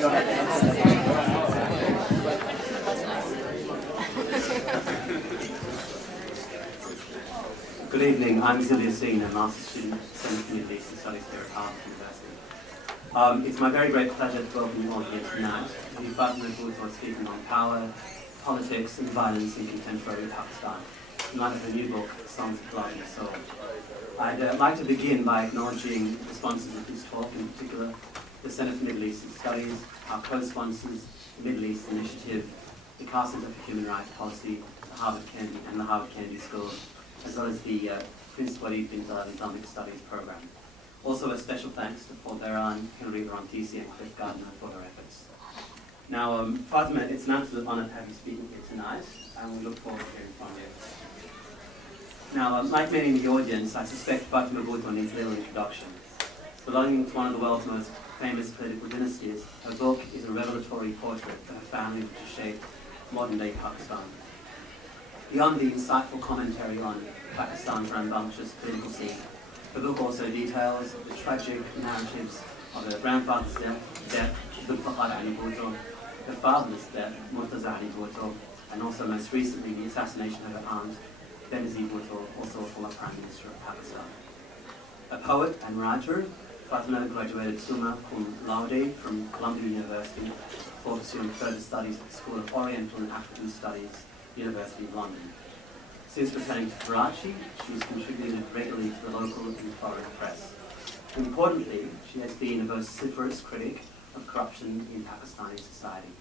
Good evening, I'm Zilia Singh, a Master's student at the Center for Middle Eastern Studies here at Harvard University. It's my very great pleasure to welcome you all here tonight to be Fatima Bhutto speaking on power, politics and violence in contemporary Pakistan, in light of her new book, Songs of Blood and Soul. I'd like to begin by acknowledging the sponsors of this talk, in particular the Center for Middle Eastern Studies, our co-sponsors, the Middle East Initiative, the Carr Center for Human Rights Policy, the Harvard Kennedy School, as well as the Prince Walid bin Talal Islamic Studies program. Also a special thanks to Paul Deran, Henry Laurentisi and Cliff Gardner for their efforts. Now, Fatima, it's an absolute honor to have you speaking here tonight, and we look forward to hearing from you. Now, like many in the audience, I suspect Fatima Bhutto needs little introduction. Belonging to one of the world's most famous political dynasties, her book is a revelatory portrait of a family which has shaped modern-day Pakistan. Beyond the insightful commentary on Pakistan's rambunctious political scene, the book also details the tragic narratives of her grandfather's death, Zulfikar Ali Bhutto, her father's death, Murtaza Ali Bhutto, and also most recently the assassination of her aunt, Benazir Bhutto, also a former Prime Minister of Pakistan. A poet and writer, Fatima graduated summa cum laude from Columbia University before pursuing further studies at the School of Oriental and African Studies, University of London. Since returning to Karachi, she has contributed regularly to the local and foreign press. Importantly, she has been a vociferous critic of corruption in Pakistani society.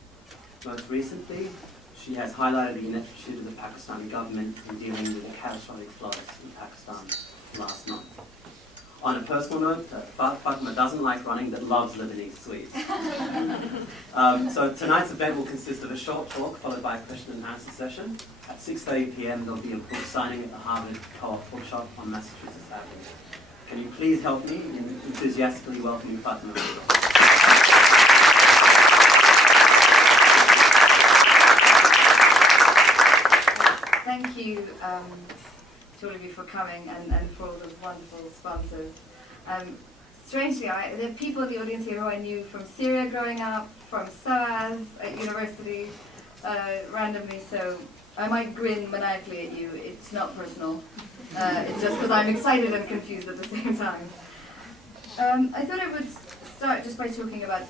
Most recently, she has highlighted the ineptitude of the Pakistani government in dealing with the catastrophic floods in Pakistan last month. On a personal note, Fatima doesn't like running but loves Lebanese sweets. So tonight's event will consist of a short talk followed by a question and answer session. At 6:30 p.m. there'll be a book signing at the Harvard Co-op bookshop on Massachusetts Avenue. Can you please help me in enthusiastically welcoming Fatima Bhutto? Thank you to all of you for coming and for all the wonderful sponsors. Strangely, there are people in the audience here who I knew from Syria growing up, from SOAS at university, randomly, so I might grin maniacally at you. It's not personal. It's just because I'm excited and confused at the same time. I thought I would start just by talking about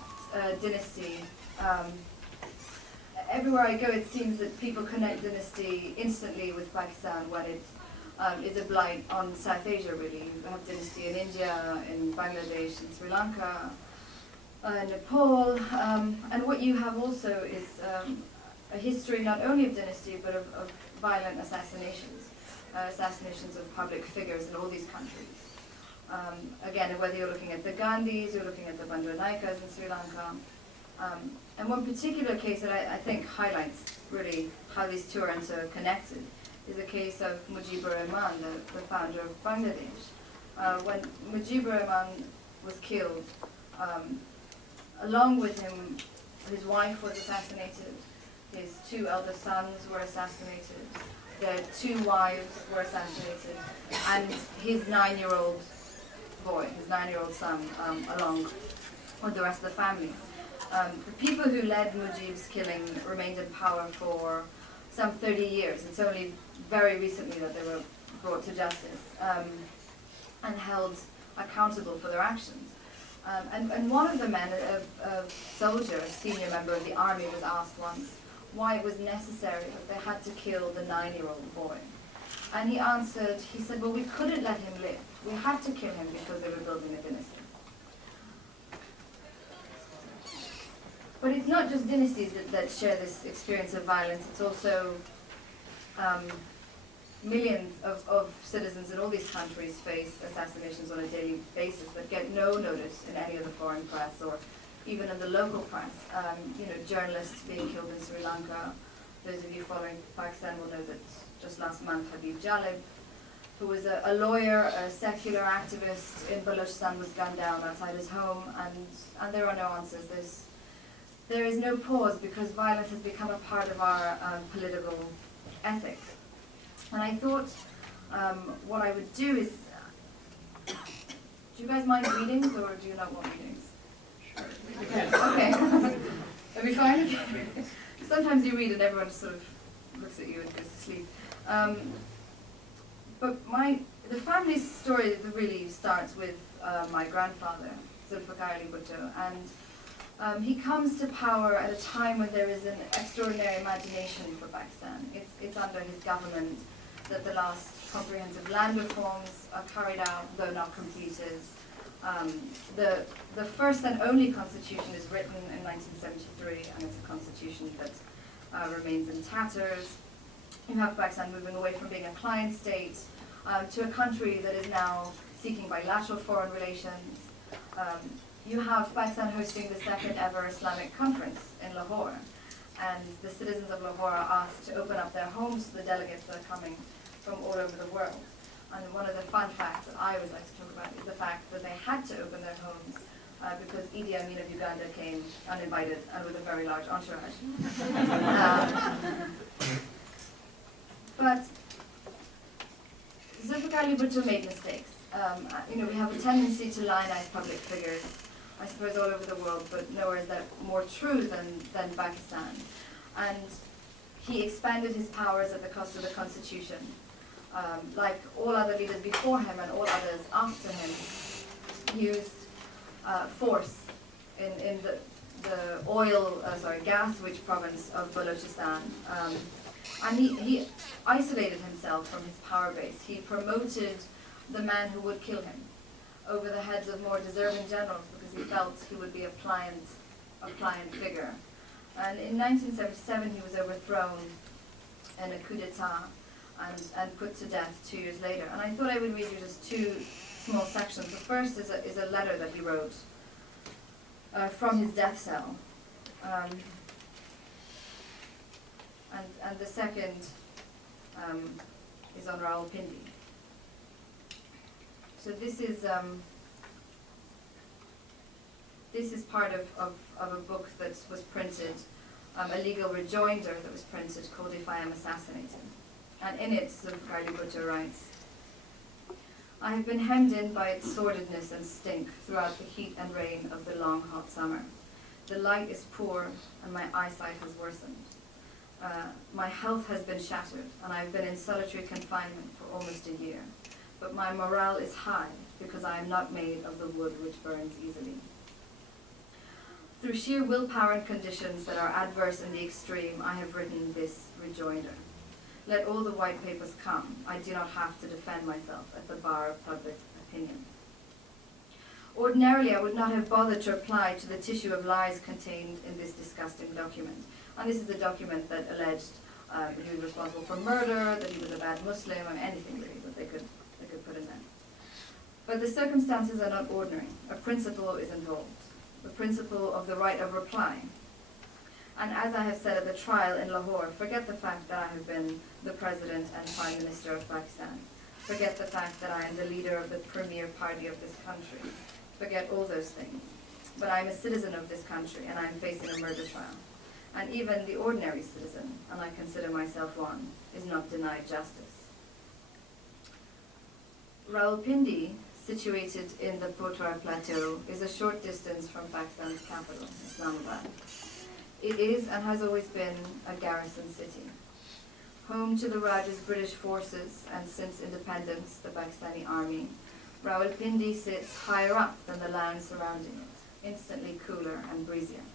dynasty. Everywhere I go, it seems that people connect dynasty instantly with Pakistan when it is a blight on South Asia, really. You have dynasty in India, in Bangladesh, in Sri Lanka, Nepal, and what you have also is a history not only of dynasty, but of violent assassinations, assassinations of public figures in all these countries. Again, whether you're looking at the Gandhis, you're looking at the Bandaranaike's in Sri Lanka, and one particular case that I think highlights really how these two are interconnected is the case of Mujibur Rahman, the founder of Bangladesh. When Mujibur Rahman was killed, along with him, his wife was assassinated, his two elder sons were assassinated, their two wives were assassinated, and his 9-year-old boy, his 9-year-old son, along with the rest of the family. The people who led Mujib's killing remained in power for some 30 years. It's only very recently that they were brought to justice and held accountable for their actions. And one of the men, a soldier, a senior member of the army, was asked once why it was necessary that they had to kill the 9-year-old boy. And he answered, he said, well, we couldn't let him live. We had to kill him because they were building a dynasty. But it's not just dynasties that share this experience of violence, it's also millions of citizens in all these countries face assassinations on a daily basis that get no notice in any of the foreign press or even in the local press. Journalists being killed in Sri Lanka. Those of you following Pakistan will know that just last month Habib Jalib, who was a lawyer, a secular activist in Balochistan, was gunned down outside his home, and there are no answers. There is no pause because violence has become a part of our political ethic. And I thought what I would do is, do you guys mind readings or do you not want readings? Okay. Are we fine? Sometimes you read and everyone sort of looks at you and goes to sleep. But the family story really starts with my grandfather, Zulfikar Ali Bhutto, and he comes to power at a time when there is an extraordinary imagination for Pakistan. It's under his government that the last comprehensive land reforms are carried out, though not completed. The first and only constitution is written in 1973, and it's a constitution that remains in tatters. You have Pakistan moving away from being a client state to a country that is now seeking bilateral foreign relations. You have Pakistan hosting the second ever Islamic conference in Lahore, and the citizens of Lahore are asked to open up their homes to the delegates that are coming from all over the world. And one of the fun facts that I always like to talk about is the fact that they had to open their homes because Idi Amin of Uganda came uninvited and with a very large entourage. But Zulfikar Ali Bhutto made mistakes. We have a tendency to lionize public figures, I suppose, all over the world, but nowhere is that more true than Pakistan. And he expanded his powers at the cost of the constitution. Like all other leaders before him and all others after him, used force in the gas-rich province of Balochistan. And he isolated himself from his power base. He promoted the man who would kill him over the heads of more deserving generals because he felt he would be a pliant figure. And in 1977 he was overthrown in a coup d'etat and put to death 2 years later. And I thought I would read you just two small sections. The first is a letter that he wrote from his death cell. And the second is on Rawalpindi. So this is part of a book that was printed, a legal rejoinder that was printed called If I Am Assassinated. And in it, Zulfikar Ali Bhutto writes, I have been hemmed in by its sordidness and stink throughout the heat and rain of the long, hot summer. The light is poor, and my eyesight has worsened. My health has been shattered, and I've been in solitary confinement for almost a year. But my morale is high, because I am not made of the wood which burns easily. Through sheer willpower and conditions that are adverse in the extreme, I have written this rejoinder. Let all the white papers come. I do not have to defend myself at the bar of public opinion. Ordinarily, I would not have bothered to reply to the tissue of lies contained in this disgusting document. And this is the document that alleged that he was responsible for murder, that he was a bad Muslim, or anything really that they could put in there. But the circumstances are not ordinary. A principle is involved. The principle of the right of reply. And as I have said at the trial in Lahore, forget the fact that I have been the President and Prime Minister of Pakistan. Forget the fact that I am the leader of the premier party of this country. Forget all those things. But I am a citizen of this country, and I am facing a murder trial. And even the ordinary citizen, and I consider myself one, is not denied justice. Rawalpindi, situated in the Potwar Plateau, is a short distance from Pakistan's capital, Islamabad. It is and has always been a garrison city. Home to the Raj's British forces and since independence, the Pakistani army, Rawalpindi sits higher up than the land surrounding it, instantly cooler and breezier.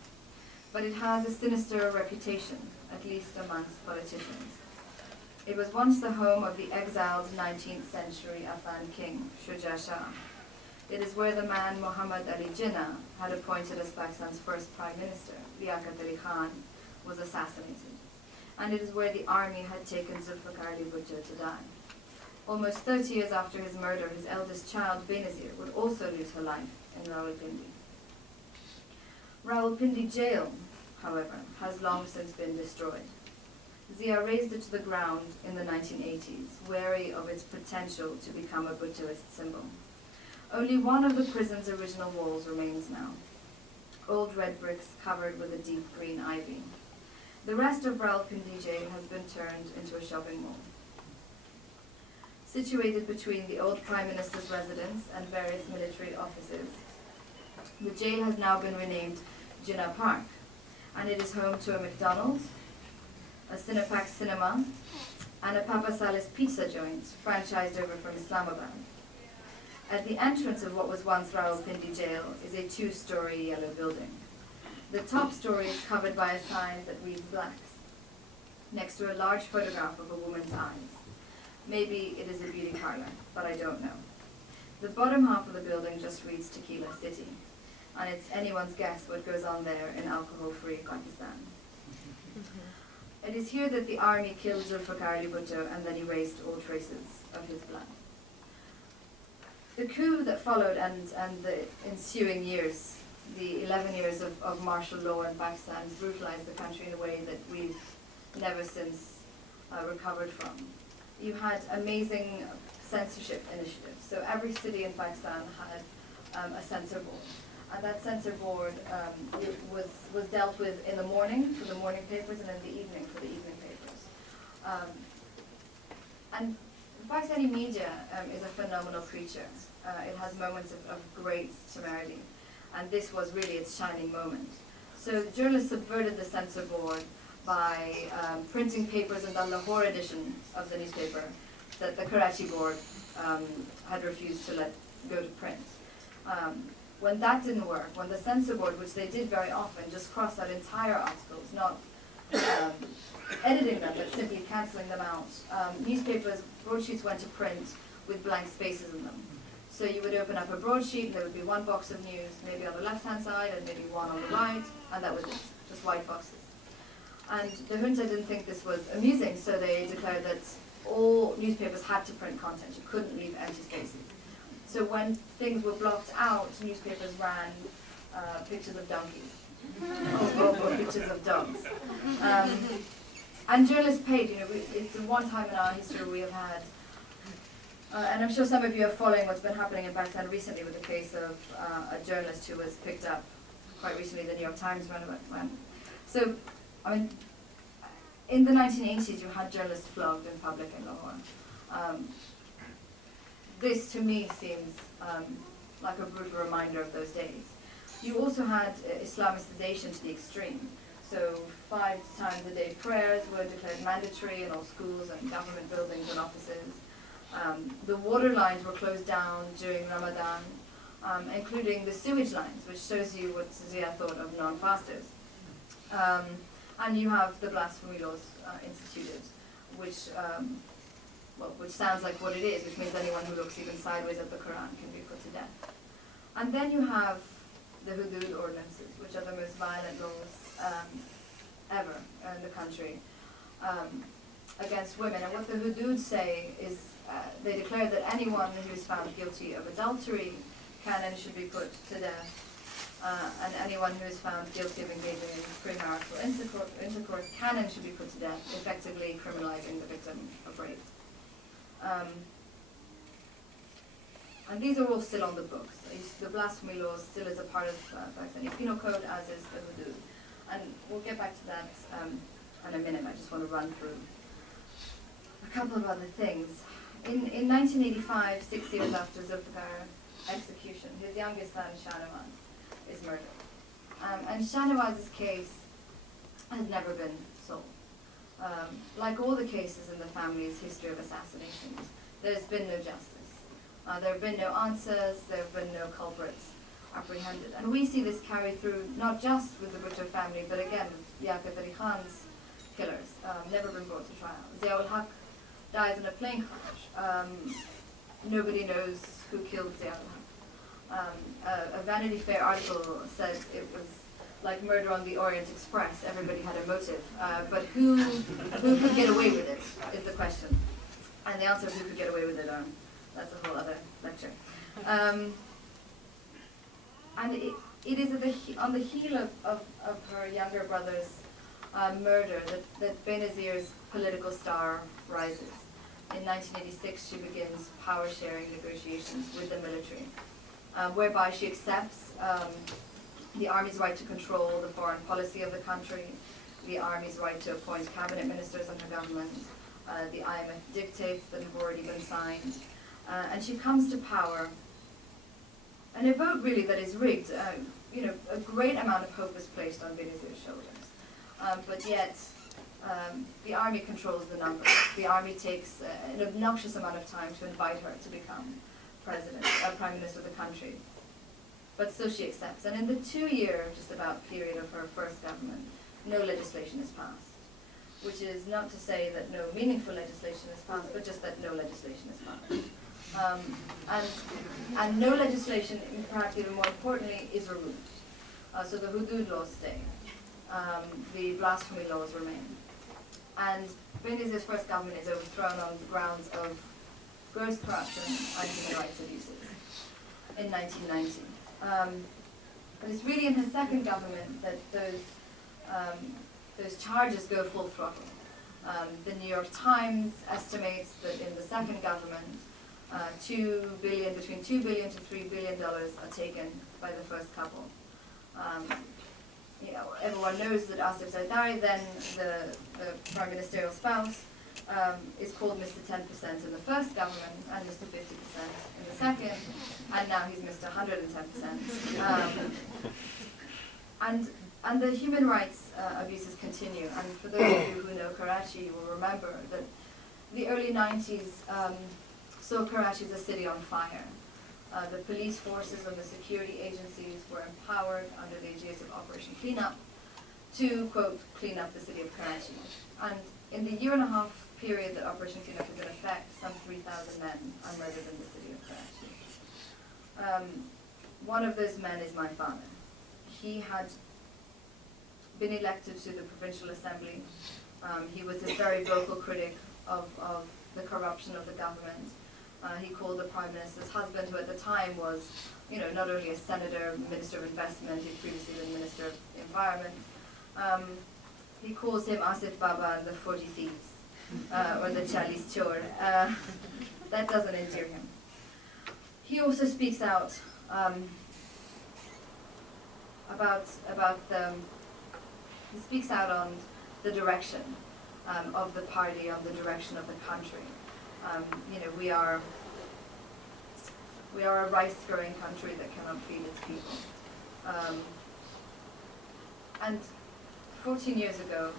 But it has a sinister reputation, at least amongst politicians. It was once the home of the exiled 19th century Afghan king, Shuja Shah. It is where the man Muhammad Ali Jinnah had appointed as Pakistan's first prime minister, Liaquat Ali Khan, was assassinated. And it is where the army had taken Zulfikar Ali Bhutto to die. Almost 30 years after his murder, his eldest child, Benazir, would also lose her life in Rawalpindi. Rawalpindi jail, however, has long since been destroyed. Zia razed it to the ground in the 1980s, wary of its potential to become a Bhuttoist symbol. Only one of the prison's original walls remains now, old red bricks covered with a deep green ivy. The rest of Rawalpindi jail has been turned into a shopping mall. Situated between the old Prime Minister's residence and various military offices, The jail has now been renamed Jinnah Park, and it is home to a McDonald's, a Cinepax cinema, and a Papa Sal's pizza joint, franchised over from Islamabad. At the entrance of what was once Rawalpindi jail is a 2-story yellow building. The top story is covered by a sign that reads Blacks, next to a large photograph of a woman's eyes. Maybe it is a beauty parlor, but I don't know. The bottom half of the building just reads Tequila City, and it's anyone's guess what goes on there in alcohol-free Pakistan. It is here that the army killed Zulfikar Bhutto and then erased all traces of his blood. The coup that followed and the ensuing years, the 11 years of martial law in Pakistan, brutalized the country in a way that we've never since recovered from. You had amazing censorship initiatives. So every city in Pakistan had a censor board. And that censor board was dealt with in the morning for the morning papers and in the evening for the evening papers. And the Pakistani media is a phenomenal creature. It has moments of great temerity, and this was really its shining moment. So journalists subverted the censor board by printing papers in the Lahore edition of the newspaper that the Karachi board had refused to let go to print. When that didn't work, when the censor board, which they did very often, just crossed out entire articles, not editing them, but simply cancelling them out, newspapers, broadsheets went to print with blank spaces in them. So you would open up a broadsheet, and there would be one box of news, maybe on the left-hand side, and maybe one on the right, and that was it, just white boxes. And the junta didn't think this was amusing, so they declared that all newspapers had to print content. You couldn't leave empty spaces. So when things were blocked out, newspapers ran pictures of donkeys or pictures of dogs. And journalists paid. It's the one time in our history we have had, and I'm sure some of you are following what's been happening in Pakistan recently with the case of a journalist who was picked up quite recently. The New York Times ran about when. So, I mean, in the 1980s, you had journalists flogged in public in Lahore. This, to me, seems like a brutal reminder of those days. You also had Islamicization to the extreme. So 5 times a day prayers were declared mandatory in all schools and government buildings and offices. The water lines were closed down during Ramadan, including the sewage lines, which shows you what Zia thought of non-fasters. And you have the blasphemy laws instituted, which sounds like what it is, which means anyone who looks even sideways at the Quran can be put to death. And then you have the hudud ordinances, which are the most violent laws ever in the country against women. And what the hudud say is they declare that anyone who is found guilty of adultery can and should be put to death. And anyone who is found guilty of engaging in premarital intercourse can and should be put to death, effectively criminalizing the victim of rape. And these are all still on the books. The blasphemy law still is a part of Pakistani Penal Code, as is the hudud. And we'll get back to that in a minute. I just want to run through a couple of other things. In 1985, 6 years after Zulfikar's execution, his youngest son, Shahnawaz, is murdered. And Shahnawaz's case has never been solved. Like all the cases in the family's history of assassinations, there's been no justice. There have been no answers, there have been no culprits apprehended. And we see this carry through not just with the Bhutto family, but again with Yaqut Ali Khan's killers, never been brought to trial. Zia-ul Haq dies in a plane crash. Nobody knows who killed Zia-ul Haq. A Vanity Fair article said it was like Murder on the Orient Express. Everybody had a motive. But who could get away with it is the question. And the answer of who could get away with it, that's a whole other lecture. And it is on the heel of her younger brother's murder that Benazir's political star rises. In 1986, she begins power-sharing negotiations with the military, whereby she accepts the army's right to control the foreign policy of the country, the army's right to appoint cabinet ministers in her government, the IMF dictates that have already been signed, and she comes to power And a vote really that is rigged. A great amount of hope is placed on Benazir's shoulders. But yet, the army controls the numbers. The army takes an obnoxious amount of time to invite her to become prime minister of the country. But so she accepts. And in the 2-year, just about, period of her first government, no legislation is passed. Which is not to say that no meaningful legislation is passed, but just that no legislation is passed. And no legislation, perhaps even more importantly, is removed. So the hudud laws stay. The blasphemy laws remain. And Benazir's first government is overthrown on the grounds of gross corruption and human rights abuses in 1990. But it's really in his second government that those charges go full throttle. The New York Times estimates that in the second government, between $2 billion to $3 billion are taken by the first couple. Everyone knows that Asif Zardari, then the prime ministerial spouse, is called Mr. 10% in the first government and Mr. 50% in the second, and now he's Mr. 110%. And the human rights abuses continue. And for those of you who know Karachi, you will remember that the early 90s saw Karachi as a city on fire. The police forces and the security agencies were empowered under the aegis of Operation Cleanup to, quote, clean up the city of Karachi. And in the 1.5-year period that Operation Cleanup was in effect, some 3,000 men are murdered in the city of Karachi. One of those men is my father. He had been elected to the Provincial Assembly. He was a very vocal critic of the corruption of the government. He called the Prime Minister's husband, who at the time was, not only a senator, Minister of Investment, he'd previously been Minister of Environment. He calls him Asif Baba and the 40 Thieves, or the Chalis Chor. That doesn't endear him. He also speaks out he speaks out on the direction of the party, on the direction of the country. We are a rice-growing country that cannot feed its people. And 14 years ago,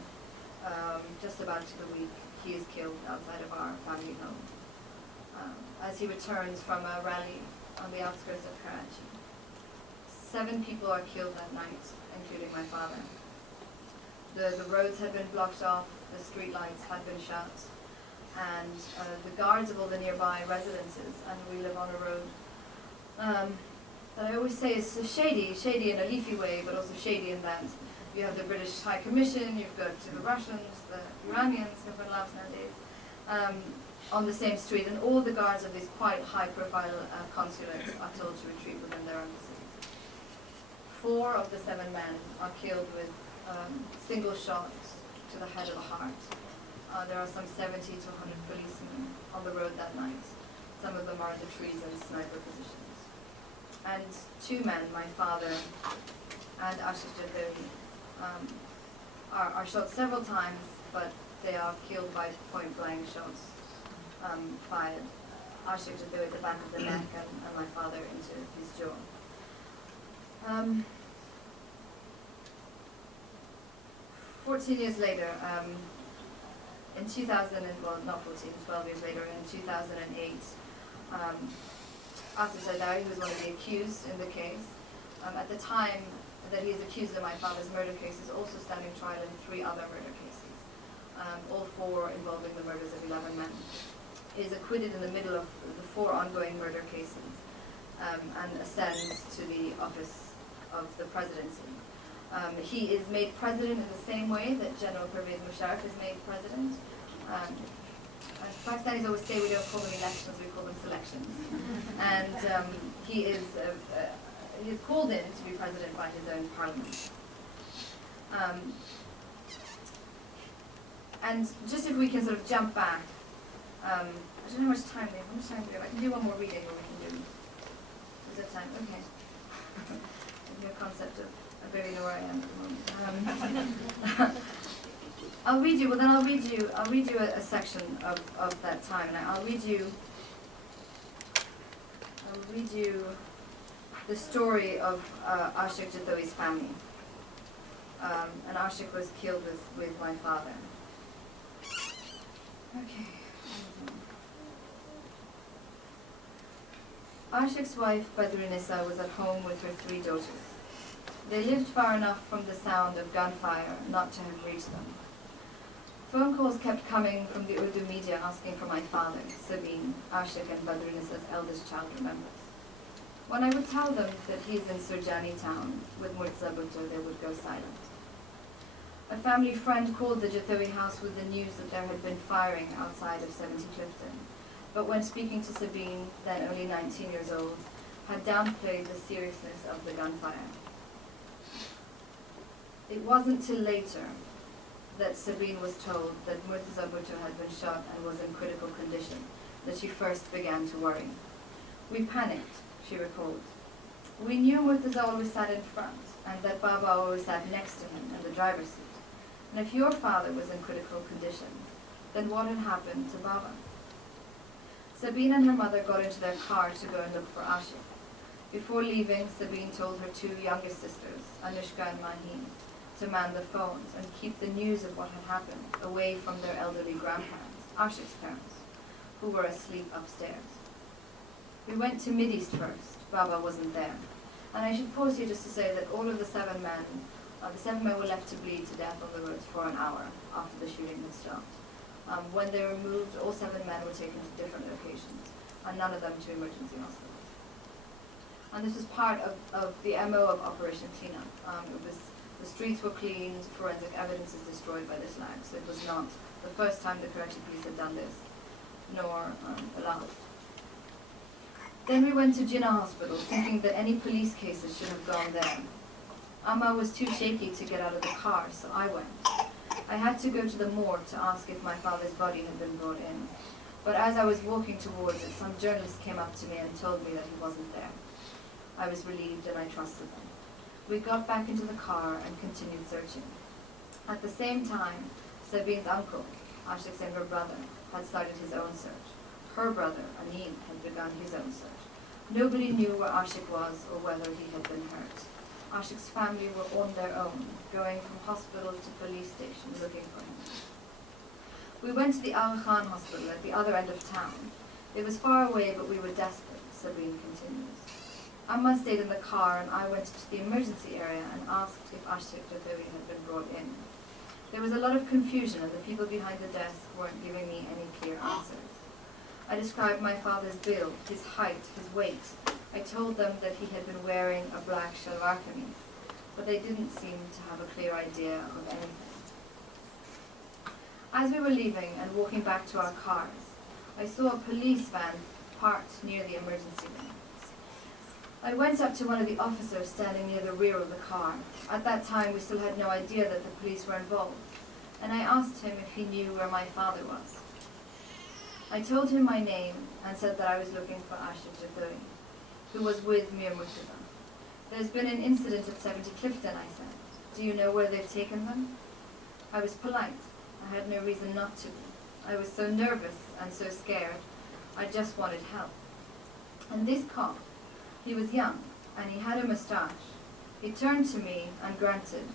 just about to the week, he is killed outside of our family home as he returns from a rally on the outskirts of Karachi. 7 people are killed that night, including my father. The roads had been blocked off, the street lights had been shut, and the guards of all the nearby residences, and we live on a road that I always say is shady in a leafy way, but also shady in that you have the British High Commission, you've got the Russians, the Iranians, everyone loves nowadays, on the same street, and all the guards of these quite high-profile consulates are told to retreat within their embassies. 4 of the 7 men are killed with single shots to the head of the heart. There are some 70 to 100 policemen on the road that night. Some of them are in the trees in sniper positions. And 2 men, my father and Ashik Jadoti, are shot several times, but they are killed by point-blank shots fired. Ashik Jadoti at the back of the neck and my father into his jaw. 14 years later, in 2000, well, not 14, 12 years later, in 2008, Asif Zardari, who was one of the accused in the case, at the time that he is accused of my father's murder case, is also standing trial in 3 other murder cases, all 4 involving the murders of 11 men. He is acquitted in the middle of the 4 ongoing murder cases and ascends to the office of the presidency. He is made president in the same way that General Pervez Musharraf is made president. Pakistanis always say we don't call them elections, we call them selections. And he is called in to be president by his own parliament. And just if we can sort of jump back, I don't know how much time we have. How much time do we have? I can do one more reading, or we can do. Is there time? Okay. Your concept of I barely know where I am at the moment. I'll read you a section of that time, and I'll read you the story of Ashik Jatoi's family. And Ashik was killed with my father. Okay. Ashik's wife, Badrunissa, was at home with her 3 daughters. They lived far enough from the sound of gunfire not to have reached them. Phone calls kept coming from the Urdu media asking for my father, Sabine, Ashik and Badrunissa's eldest child remembers. When I would tell them that he's in Surjani town with Murtaza Bhutto, they would go silent. A family friend called the Jatoi house with the news that there had been firing outside of 70 Clifton, but when speaking to Sabine, then only 19 years old, had downplayed the seriousness of the gunfire. It wasn't till later that Sabine was told that Murtaza Bhutto had been shot and was in critical condition that she first began to worry. We panicked, she recalled. We knew Murtaza always sat in front and that Baba always sat next to him in the driver's seat. And if your father was in critical condition, then what had happened to Baba? Sabine and her mother got into their car to go and look for Ashik. Before leaving, Sabine told her 2 youngest sisters, Anushka and Maheen, to man the phones and keep the news of what had happened away from their elderly grandparents, Ashik's parents, who were asleep upstairs. We went to Mideast first. Baba wasn't there. And I should pause here just to say that all of the 7 men were left to bleed to death on the roads for an hour after the shooting had stopped. When they were moved, all 7 men were taken to different locations, and none of them to emergency hospitals. And this was part of the MO of Operation Cleanup. The streets were cleaned, forensic evidence is destroyed by this lag, so it was not the first time the Karachi police had done this, nor allowed. Then we went to Jinnah Hospital, thinking that any police cases should have gone there. Amma was too shaky to get out of the car, so I went. I had to go to the morgue to ask if my father's body had been brought in. But as I was walking towards it, some journalist came up to me and told me that he wasn't there. I was relieved and I trusted them. We got back into the car and continued searching. At the same time, Sabine's uncle, Ashik's younger brother, had started his own search. Her brother, Anil, had begun his own search. Nobody knew where Ashik was or whether he had been hurt. Ashik's family were on their own, going from hospital to police station looking for him. We went to the Al Khan hospital at the other end of town. It was far away, but we were desperate, Sabine continues. Amma stayed in the car and I went to the emergency area and asked if Ashik Jatoi had been brought in. There was a lot of confusion and the people behind the desk weren't giving me any clear answers. I described my father's build, his height, his weight. I told them that he had been wearing a black shalwar kameez, but they didn't seem to have a clear idea of anything. As we were leaving and walking back to our cars, I saw a police van parked near the emergency room. I went up to one of the officers standing near the rear of the car. At that time, we still had no idea that the police were involved, and I asked him if he knew where my father was. I told him my name and said that I was looking for Ashik Jatoi, who was with Mir Murtaza. There's been an incident at 70 Clifton, I said. Do you know where they've taken them? I was polite. I had no reason not to be. I was so nervous and so scared. I just wanted help. And this cop, he was young, and he had a moustache. He turned to me and grunted,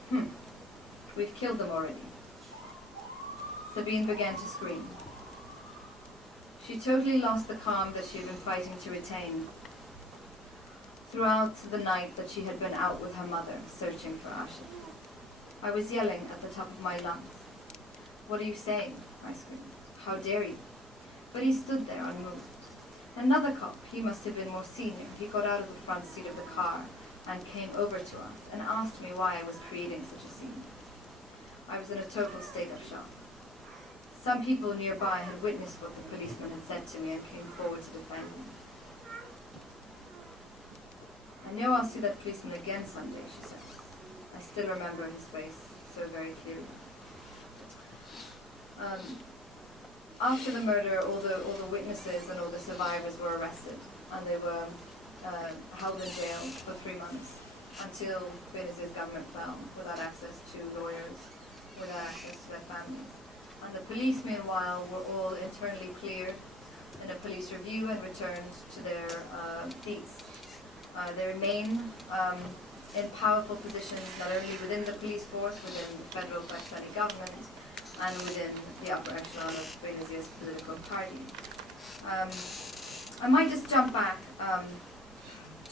we've killed them already. Sabine began to scream. She totally lost the calm that she had been fighting to retain throughout the night that she had been out with her mother, searching for Ashik. I was yelling at the top of my lungs. What are you saying? I screamed. How dare you? But he stood there unmoved. Another cop, he must have been more senior, he got out of the front seat of the car and came over to us and asked me why I was creating such a scene. I was in a total state of shock. Some people nearby had witnessed what the policeman had said to me and came forward to defend me. I know I'll see that policeman again someday, she said. I still remember his face so very clearly. After the murder, all the witnesses and all the survivors were arrested, and they were held in jail for 3 months until Benazir's government fell, without access to lawyers, without access to their families. And the police, meanwhile, were all internally cleared in a police review and returned to their seats. They remain in powerful positions not only within the police force, within the federal Pakistani government, and within the upper echelon of Benazir's political party. I might just jump back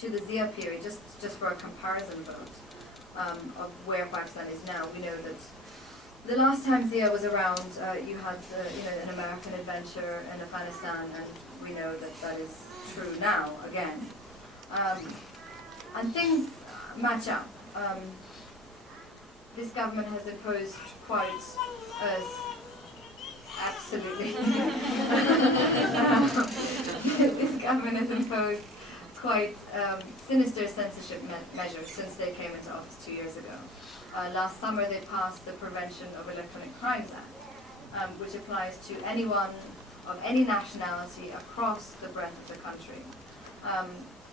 to the Zia period, just for a comparison vote of where Pakistan is now. We know that the last time Zia was around, you had an American adventure in Afghanistan, and we know that that is true now again. And things match up. This government has imposed quite absolutely. This government has imposed quite sinister censorship measures since they came into office 2 years ago. Last summer they passed the Prevention of Electronic Crimes Act, which applies to anyone of any nationality across the breadth of the country,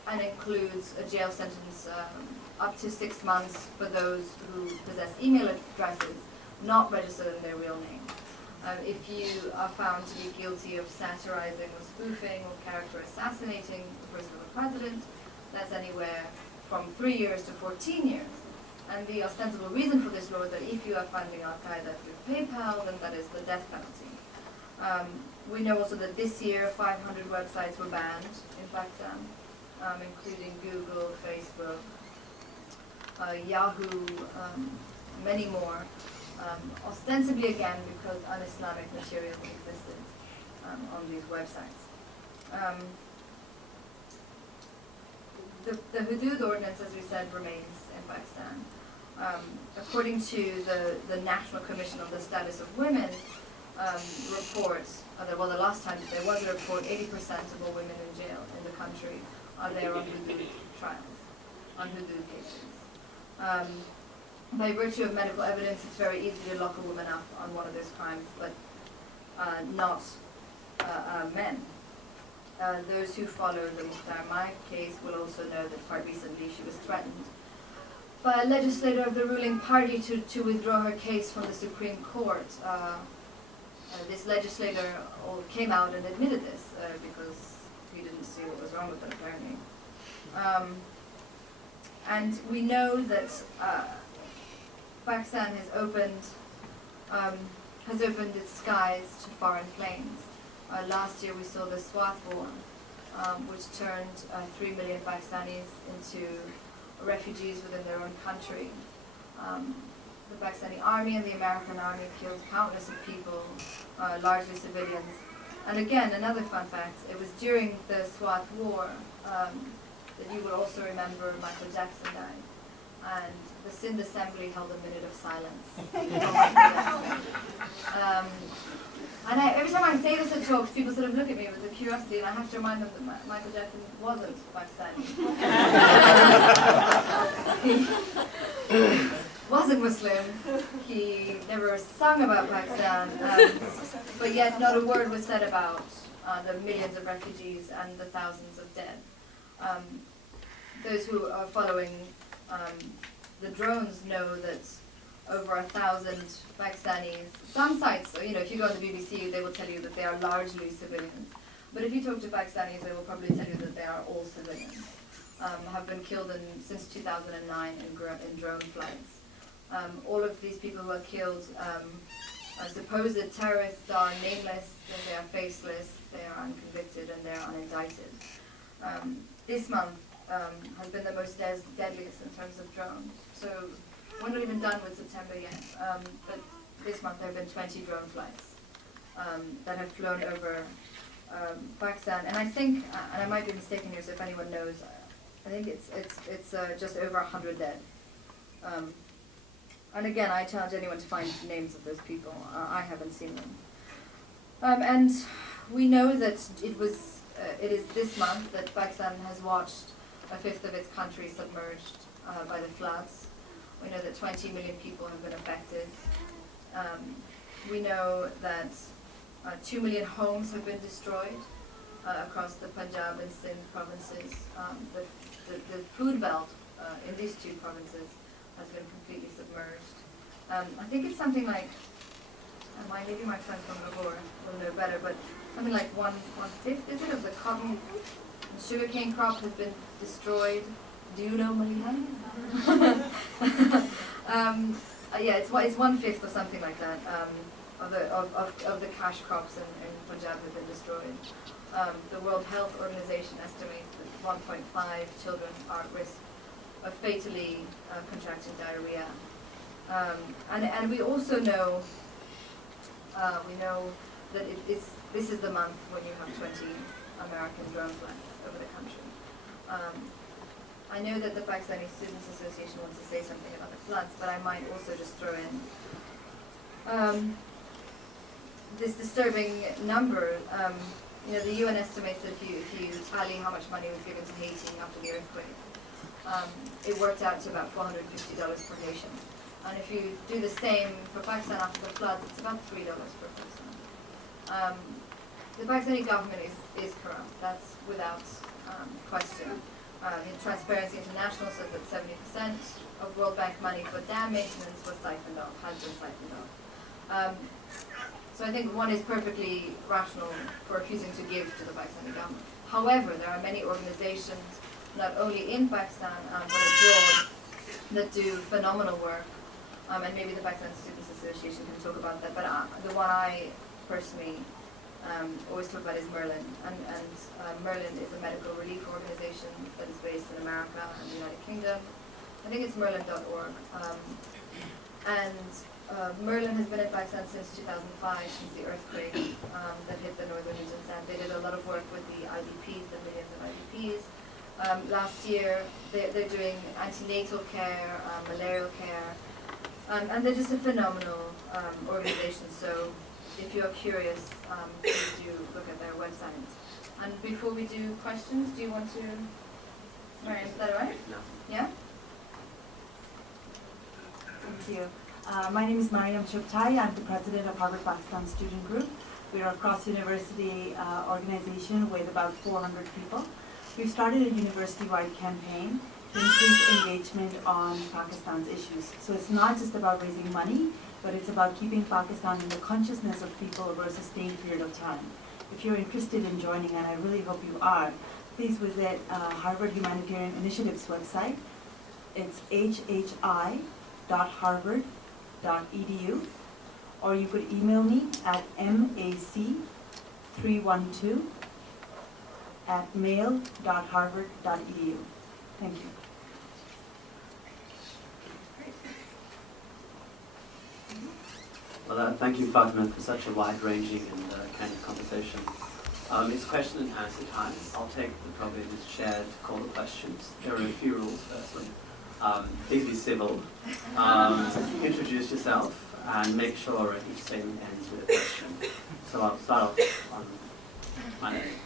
and includes a jail sentence up to 6 months for those who possess email addresses not registered in their real name. If you are found to be guilty of satirizing or spoofing or character assassinating the person of a president, that's anywhere from 3 years to 14 years. And the ostensible reason for this law is that if you are funding Al-Qaeda through PayPal, then that is the death penalty. We know also that this year 500 websites were banned in Pakistan, including Google, Facebook, Yahoo, many more, ostensibly again because un-Islamic material existed on these websites. The Hudud ordinance, as we said, remains in Pakistan. According to the National Commission on the Status of Women reports, well, the last time there was a report, 80% of all women in jail in the country are there on Hudud trials, on Hudud cases. By virtue of medical evidence, it's very easy to lock a woman up on one of those crimes, but not men. Those who follow the Mukhtar Mai case will also know that quite recently she was threatened by a legislator of the ruling party to withdraw her case from the Supreme Court. This legislator came out and admitted this because he didn't see what was wrong with it, apparently. And we know that Pakistan has opened its skies to foreign planes. Last year we saw the Swat War, which turned 3 million Pakistanis into refugees within their own country. The Pakistani army and the American army killed countless of people, largely civilians. And again, another fun fact, it was during the Swat War that you will also remember Michael Jackson died. And the Sindh Assembly held a minute of silence for Michael Jackson. And every time I say this at talks, people sort of look at me with a curiosity, and I have to remind them that Michael Jackson wasn't Pakistani. He wasn't Muslim. He never sung about Pakistan. But yet not a word was said about the millions of refugees and the thousands of dead. Those who are following the drones know that over 1,000 Pakistanis, some sites, if you go on the BBC, they will tell you that they are largely civilians. But if you talk to Pakistanis, they will probably tell you that they are all civilians, have been killed since 2009 in drone flights. All of these people who are killed, supposed terrorists, are nameless, they are faceless, they are unconvicted, and they are unindicted. This month has been the most deadliest in terms of drones. So we're not even done with September yet, but this month there have been 20 drone flights that have flown over Pakistan. And I think, and I might be mistaken here, so if anyone knows, I think it's just over 100 dead. And again, I challenge anyone to find names of those people. I haven't seen them. And we know that it is this month that Pakistan has watched a fifth of its country submerged by the floods. We know that 20 million people have been affected. We know that 2 million homes have been destroyed across the Punjab and Sindh provinces. The food belt in these two provinces has been completely submerged. I think it's something like, maybe my friend from Lahore will know better, but something like one fifth, is it, of the cotton sugarcane crop has been destroyed. Do you know Malihan? Yeah, it's 1/5 or something like that of the cash crops in Punjab have been destroyed. The World Health Organization estimates that 1.5 children are at risk of fatally contracting diarrhea. And we also know, we know that this is the month when you have 20 American drone flights over the country. I know that the Pakistani Students Association wants to say something about the floods, but I might also just throw in this disturbing number. The UN estimates that if you tally how much money was given to Haiti after the earthquake, it worked out to about $450 per nation. And if you do the same for Pakistan after the floods, it's about $3 per person. The Pakistani government is corrupt. That's without question. Transparency International says that 70% of World Bank money for dam maintenance was siphoned off, has been siphoned off. So I think one is perfectly rational for refusing to give to the Pakistani government. However, there are many organizations, not only in Pakistan, but abroad, that do phenomenal work. And maybe the Pakistan Students Association can talk about that, but the one I personally always talk about is Merlin. And Merlin is a medical relief organization that is based in America and the United Kingdom. I think it's merlin.org. Merlin has been in Pakistan since 2005, since the earthquake that hit the northern regions, and they did a lot of work with the IDPs, the millions of IDPs. Last year, they're doing antenatal care, malarial care, and they're just a phenomenal organization. So if you're curious, please do look at their website. And before we do questions, do you want to, Mariam, is that all right? No. Yeah? Thank you. My name is Mariam Chuptai. I'm the president of Harvard Pakistan Student Group. We are a cross-university organization with about 400 people. We've started a university-wide campaign to increase engagement on Pakistan's issues. So it's not just about raising money, but it's about keeping Pakistan in the consciousness of people over a sustained period of time. If you're interested in joining, and I really hope you are, please visit Harvard Humanitarian Initiative's website. It's hhi.harvard.edu, or you could email me at mac312@mail.harvard.edu. Thank you. Well, thank you, Fatima, for such a wide-ranging and kind of conversation. It's question and answer time. I'll take the probably this chair to call the questions. There are a few rules, firstly. Please be civil. Introduce yourself and make sure each statement ends with a question. So I'll start off on my name.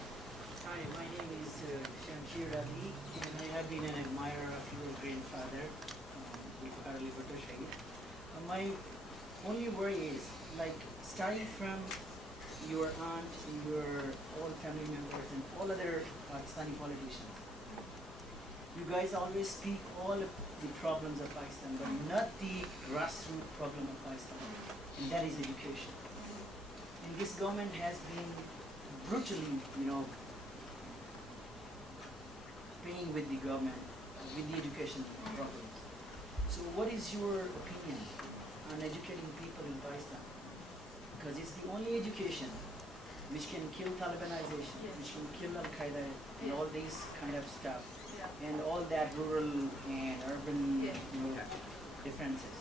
Hi, my name is Shamshir Ali, and I have been an admirer of your grandfather, Butto. My only worry is, like, starting from your aunt, your all family members, and all other Pakistani politicians, you guys always speak all of the problems of Pakistan, but not the grassroots problem of Pakistan, and that is education. And this government has been brutally, playing with the government, with the education problems. So what is your opinion on educating people in Pakistan? Because it's the only education which can kill Talibanization, which can kill Al-Qaeda, and all these kind of stuff, and all that rural and urban differences.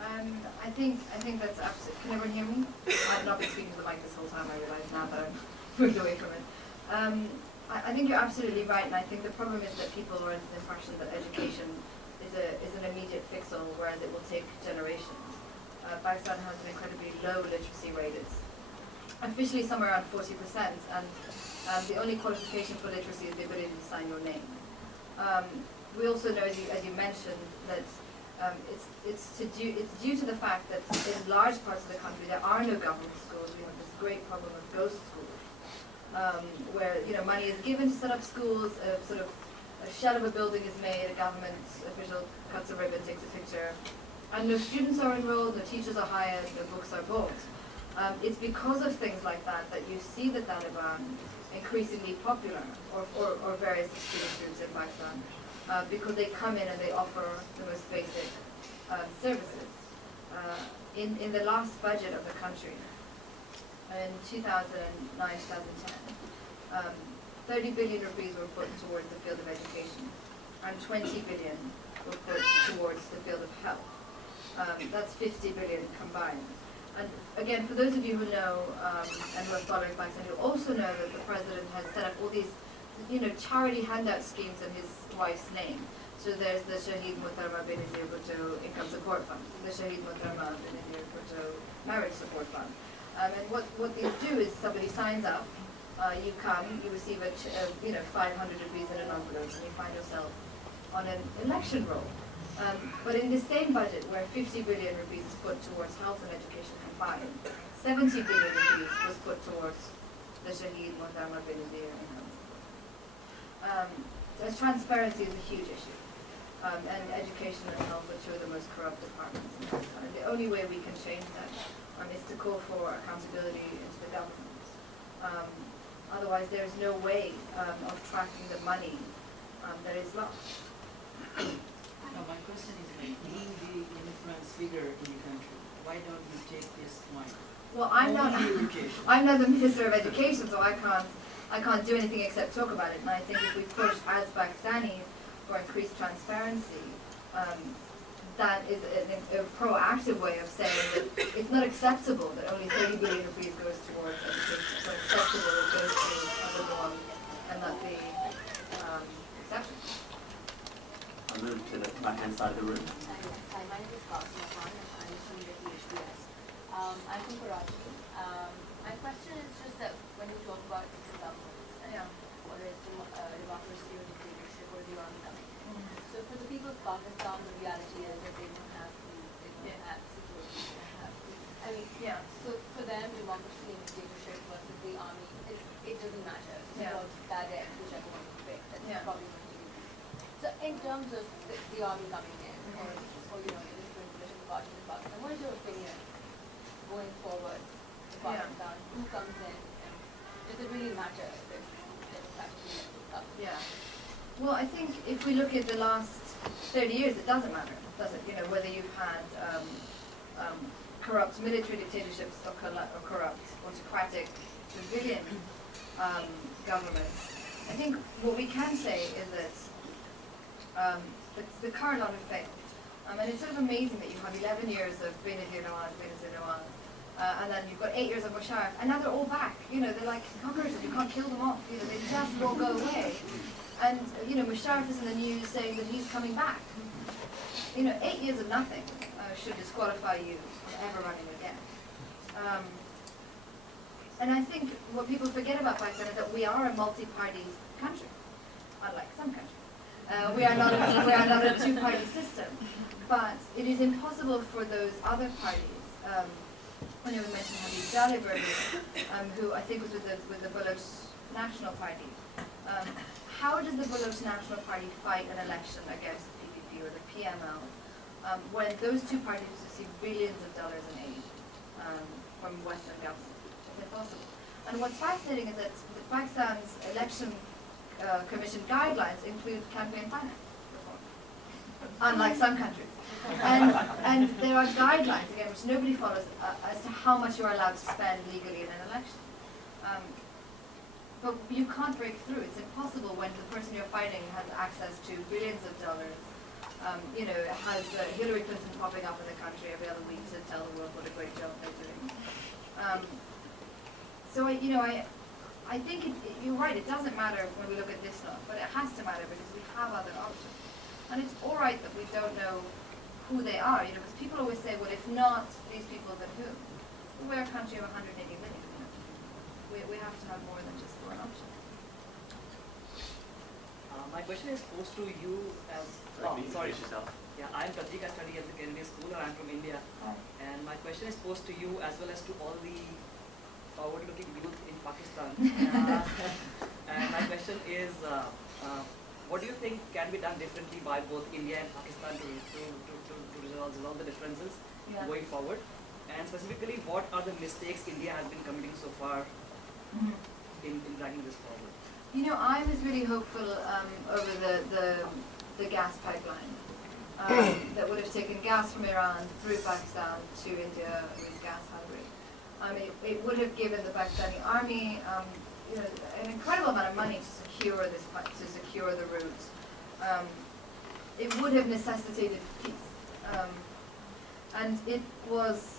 I think that's absolutely. Can everyone hear me? I've not been speaking to the mic this whole time. I realize now that I'm moved away from it. I think you're absolutely right, and I think the problem is that people are under the impression that education is an immediate fix-all, whereas it will take generations. Pakistan has an incredibly low literacy rate. It's officially somewhere around 40%, and the only qualification for literacy is the ability to sign your name. We also know, as you mentioned, that it's due to the fact that in large parts of the country there are no government schools. We have this great problem of ghost schools, where money is given to set up schools, sort of a shell of a building is made, a government official cuts a ribbon, takes a picture, and no students are enrolled, no teachers are hired, no books are bought. It's because of things like that that you see the Taliban increasingly popular, or various extremist groups in Pakistan, because they come in and they offer the most basic services. In the last budget of the country, in 2009-2010, 30 billion rupees were put towards the field of education, and 20 billion were put towards the field of health. That's 50 billion combined. And again, for those of you who know and who are following Pakistan, you also know that the president has set up all these, charity handout schemes in his wife's name. So there's the Shaheed Muhtarama Benazir Bhutto Income Support Fund, the Shaheed Muhtarama Benazir Bhutto Marriage Support Fund. And what they do is somebody signs up, you come, you receive 500 rupees in an envelope, and you find yourself on an election roll. But in the same budget, where 50 billion rupees is put towards health and education combined, 70 billion rupees was put towards the Shaheed Muhtarama Benazir Income. So transparency is a huge issue. And education and health are two of the most corrupt departments in Pakistan. And the only way we can change that is to call for accountability into the government. Otherwise, there's no way of tracking the money that is lost. Now, my question is, being the influence figure in the country, why don't you take this money? Well, I'm not the Minister of Education, so I can't do anything except talk about it. And I think if we push as Pakistanis for increased transparency, that is a proactive way of saying that it's not acceptable that only 30 billion rupees goes towards education. It's not acceptable that it goes to the norm and not the exception. I'll move to the right-hand side of the room. Hi, my name is Fatima Bhutto, and I'm a student at the HBS. I'm from Karachi. My question is just that when you talk about different governments, and whether it's democracy or dictatorship or the army coming in. So for the people of Pakistan, the reality is that they don't have security. They don't have I mean, so for them, democracy and dictatorship versus the army, it doesn't matter. It's about that end, whichever one you pick. That's probably going to be. So in terms of the army coming in, or the different political parties in Pakistan, what is your opinion going forward in Pakistan? Who comes in? And does it really matter if it's actually up? Well, I think if we look at the last 30 years, it doesn't matter, does it? Whether you've had corrupt military dictatorships or corrupt autocratic civilian governments. I think what we can say is that the current order failed. And it's sort of amazing that you have 11 years of Benazir Nawaz, and then you've got 8 years of Musharraf, and now they're all back. They're like conquerors, you can't kill them off. They just won't go away. And Musharraf is in the news saying that he's coming back. 8 years of nothing should disqualify you from ever running again. And I think what people forget about Pakistan is that we are a multi-party country, unlike some countries. We are not a two-party system, but it is impossible for those other parties. When you mentioned Habib Dalibur, who I think was with the Baloch National Party. How does the Baloch National Party fight an election against the PPP or the PML when those two parties receive billions of dollars in aid from Western governments? It's impossible. And what's fascinating is that Pakistan's election commission guidelines include campaign finance reform, unlike some countries. And there are guidelines, again, which nobody follows as to how much you are allowed to spend legally in an election. But you can't break through. It's impossible when the person you're fighting has access to billions of dollars. Has Hillary Clinton popping up in the country every other week to tell the world what a great job they're doing. I think you're right. It doesn't matter when we look at this law, but it has to matter because we have other options. And it's all right that we don't know who they are, because people always say, well, if not these people, then who? Well, we're a country of 180 million. We have to have more than just one option. My question is posed to you as... Yourself. Yeah, I'm Katrika, study at the Kennedy School, and I'm from India. Hi. And my question is posed to you as well as to all the forward-looking youth in Pakistan. And my question is, what do you think can be done differently by both India and Pakistan to resolve the differences going forward? And specifically, what are the mistakes India has been committing so far in dragging this forward? You know, I was really hopeful over the gas pipeline that would have taken gas from Iran through Pakistan to India, who is gas hungry. It would have given the Pakistani army you know, an incredible amount of money to secure the route. It would have necessitated peace. And it was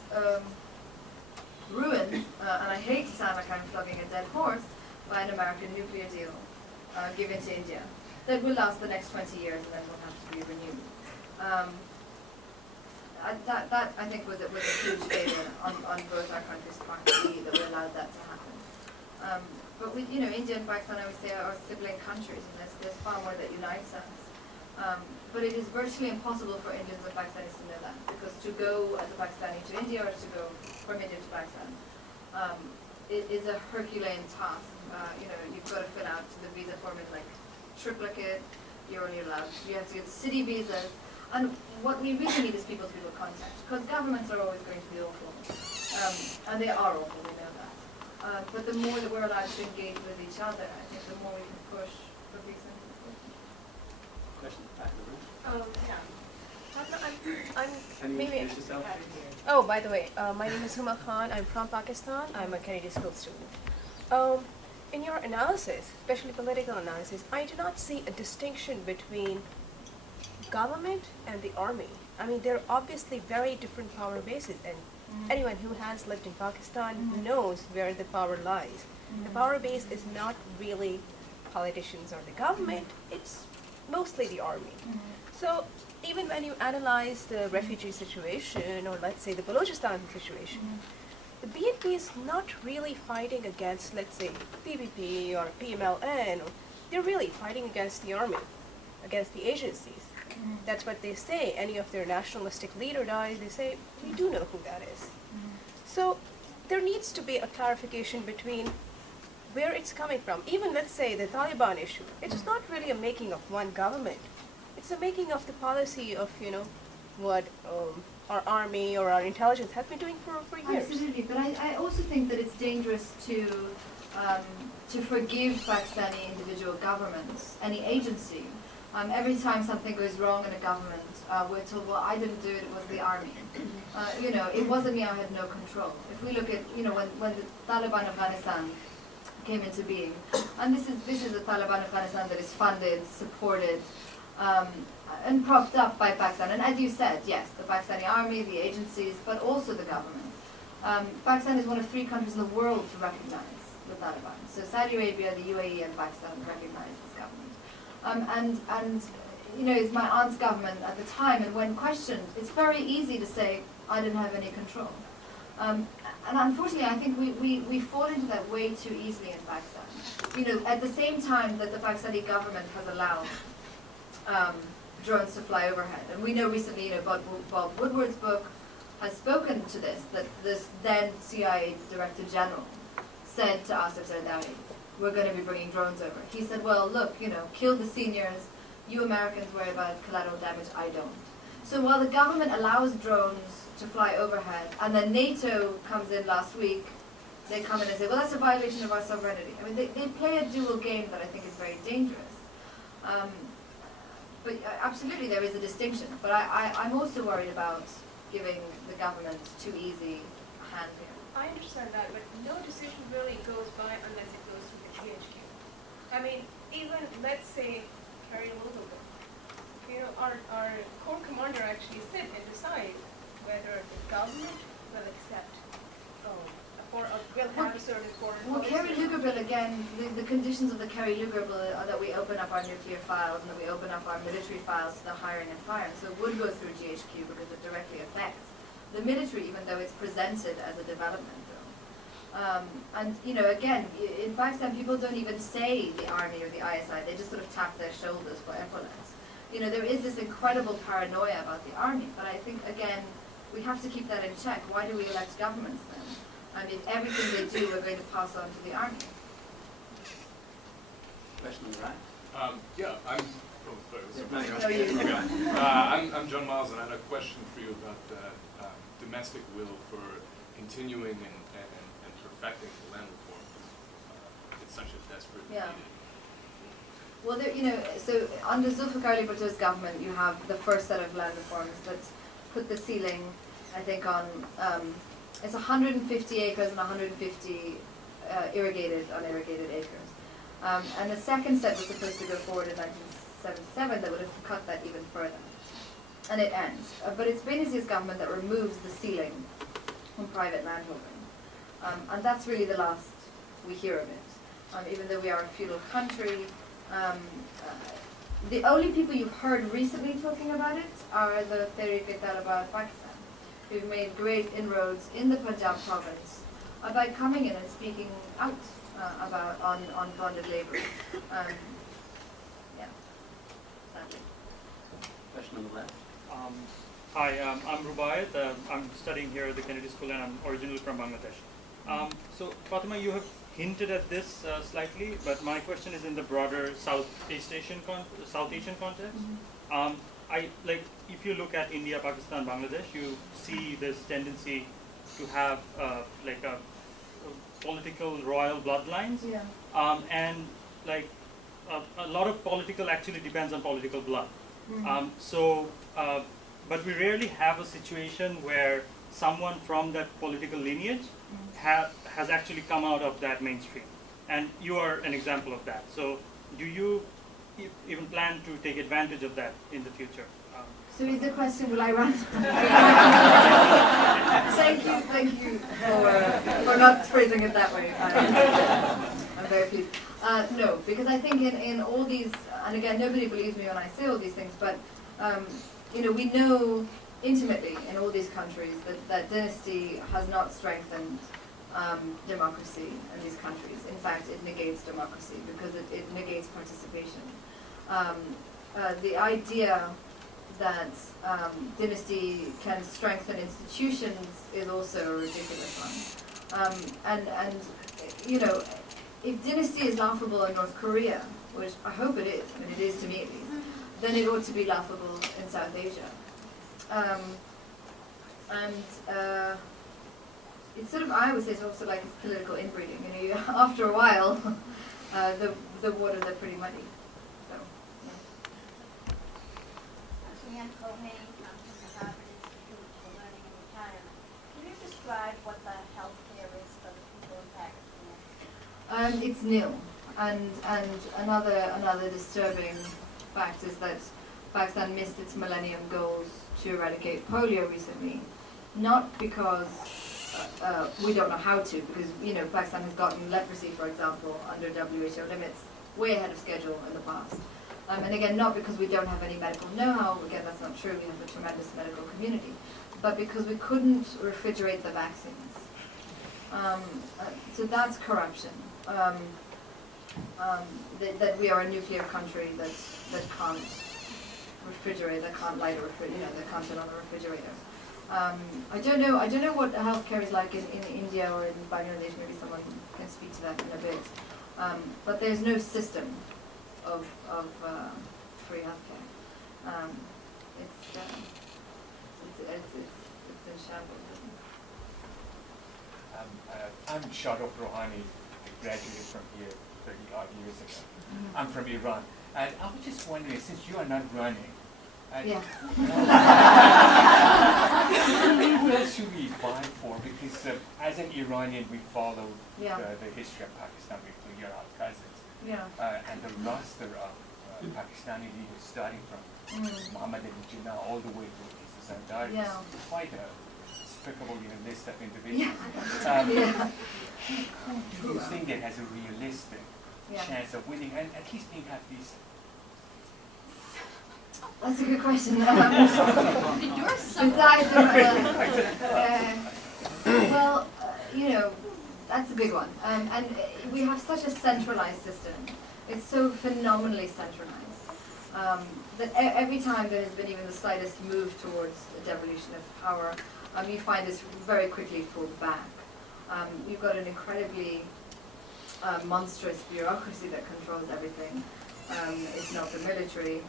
ruined, and I hate to sound like I'm flogging a dead horse, by an American nuclear deal given to India that will last the next 20 years and then will have to be renewed. That I think was a huge failure on both our countries' part that we allowed that to happen. But we, you know, India and Pakistan, I would say, are sibling countries, and there's far more that unites us. But it is virtually impossible for Indians and Pakistanis to know that, because to go as a Pakistani to India or to go from India to Pakistan, it is a Herculean task. You know, you've got to fill out the visa form in like triplicate. You're only allowed. You have to get city visas. And what we really need is people-to-people contact, because governments are always going to be awful, and they are awful. We know that. But the more that we're allowed to engage with each other, I think the more we can push for peace and development. Question back in the room. Yeah. I'm Can you maybe. introduce yourself, please? Oh, by the way, my name is Huma Khan. I'm from Pakistan. I'm a Kennedy School student. In your analysis, especially political analysis, I do not see a distinction between government and the army. I mean, they're obviously very different power bases, and anyone who has lived in Pakistan knows where the power lies. The power base is not really politicians or the government, it's mostly the army. So even when you analyze the refugee situation, or let's say the Balochistan situation, the BNP is not really fighting against, let's say, PPP or PMLN. They're really fighting against the army, against the agencies. That's what they say. Any of their nationalistic leader dies, they say, we do know who that is. So there needs to be a clarification between where it's coming from. Even, let's say, the Taliban issue. It's not really a making of one government. It's a making of the policy of, you know, what our army or our intelligence has been doing for years. Absolutely, but I also think that it's dangerous to forgive Pakistani individual governments, any agency. Every time something goes wrong in a government, we're told, well, I didn't do it, it was the army. You know, it wasn't me, I had no control. If we look at, you know, when the Taliban Afghanistan came into being, and this is a Taliban Afghanistan that is funded, supported, and propped up by Pakistan. And as you said, yes, the Pakistani army, the agencies, but also the government. Pakistan is one of 3 countries in the world to recognize the Taliban. So Saudi Arabia, the UAE, and Pakistan recognize this government. And you know, it's my aunt's government at the time, and when questioned, it's very easy to say, I didn't have any control. And unfortunately, I think we fall into that way too easily in Pakistan. You know, at the same time that the Pakistani government has allowed drones to fly overhead. And we know recently, you know, Bob Woodward's book has spoken to this, that this then CIA Director General said to Asif Zardari, we're going to be bringing drones over. He said, well, look, you know, kill the seniors, you Americans worry about collateral damage, I don't. So while the government allows drones to fly overhead, and then NATO comes in last week, they come in and say, well, that's a violation of our sovereignty. I mean, they play a dual game that I think is very dangerous. But absolutely there is a distinction. But I'm also worried about giving the government too easy a hand here. I understand that, but no decision really goes by unless it goes to the GHQ. I mean, even, let's say, Kerry Wilhelm, you know, our Corps Commander actually sit and decide whether the government will accept or will have a certain foreign Well, policy. Kerry Lugar bill, again, the conditions of the Kerry Lugar bill are that we open up our nuclear files and that we open up our military files to the hiring and firing. So it would go through GHQ because it directly affects the military, even though it's presented as a development bill. And, you know, again, in Pakistan, people don't even say the army or the ISI. They just sort of tap their shoulders for epaulets. You know, there is this incredible paranoia about the army. But I think, again, we have to keep that in check. Why do we elect governments then? I mean, everything they do, we're going to pass on to the army. Question on the right. Yeah, I'm. Oh, sorry. No, you. I'm John Miles, and I had a question for you about domestic will for continuing and perfecting the land reform it's such a desperate Yeah. need. Well, there, so under Zulfikar Ali Bhutto's government, you have the first set of land reforms that put the ceiling, I think, on it's 150 acres and 150 irrigated, unirrigated acres. And the second set was supposed to go forward in 1977 that would have cut that even further. And it ends. But it's Benazir's government that removes the ceiling on private landholding. And that's really the last we hear of it. Even though we are a feudal country, the only people you've heard recently talking about it are the Tehreek-e-Taliban of Pakistan, who've made great inroads in the Punjab province by coming in and speaking out about on bonded labor. Yeah, sadly. Question on the left. Hi, I'm Rubaiyat. I'm studying here at the Kennedy School and I'm originally from Bangladesh. So Fatima, you have hinted at this slightly, but my question is in the broader Southeast Asian context. If you look at India, Pakistan, Bangladesh, you see this tendency to have political royal bloodlines, Yeah. and a lot of political actually depends on political blood. But we rarely have a situation where someone from that political lineage has actually come out of that mainstream. And you are an example of that. So do you even plan to take advantage of that in the future? So is the question, will I run? Thank you for not phrasing it that way. I'm very pleased. No, because I think in all these, and again, nobody believes me when I say all these things, but we know intimately in all these countries that dynasty has not strengthened democracy in these countries. In fact, it negates democracy because it negates participation. The idea that dynasty can strengthen institutions is also a ridiculous one. If dynasty is laughable in North Korea, which I hope it is, and it is to me at least, then it ought to be laughable in South Asia. It's sort of, I would say, it's also like it's political inbreeding. After a while, the waters are pretty muddy. So, Leanne Cohen from the Harvard Institute for Learning and Retirement. Can you describe what the health care is for the people in Pakistan? It's nil. And another disturbing fact is that Pakistan missed its millennium goals to eradicate polio recently, not because we don't know how to, because Pakistan has gotten leprosy, for example, under WHO limits way ahead of schedule in the past. And again, not because we don't have any medical know-how, again, that's not true, we have a tremendous medical community, but because we couldn't refrigerate the vaccines. So that's corruption. That we are a nuclear country that can't refrigerate, that can't light a refrigerator, that can't turn on a refrigerator. I don't know what healthcare is like in India or in Bangladesh. Maybe someone can speak to that in a bit. But there's no system of free healthcare. It's in shambles. I'm Shadok Rohani. I graduated from here 30-odd years ago. I'm from Iran. And I was just wondering, since you are not running, Yeah. who else should we buy for? Because as an Iranian, we follow Yeah. the history of Pakistan. We are our cousins. Yeah. And the roster of Pakistani leaders, starting from Muhammad Ali Jinnah all the way to Isa Zardari, Yeah. is quite a despicable list of individuals. Yeah. Who do you think that has a realistic Yeah. chance of winning and at least being half decent? That's a good question. Besides, that's a big one. And we have such a centralized system. It's so phenomenally centralized that every time there has been even the slightest move towards a devolution of power, you find this very quickly pulled back. We've got an incredibly monstrous bureaucracy that controls everything. It's not the military.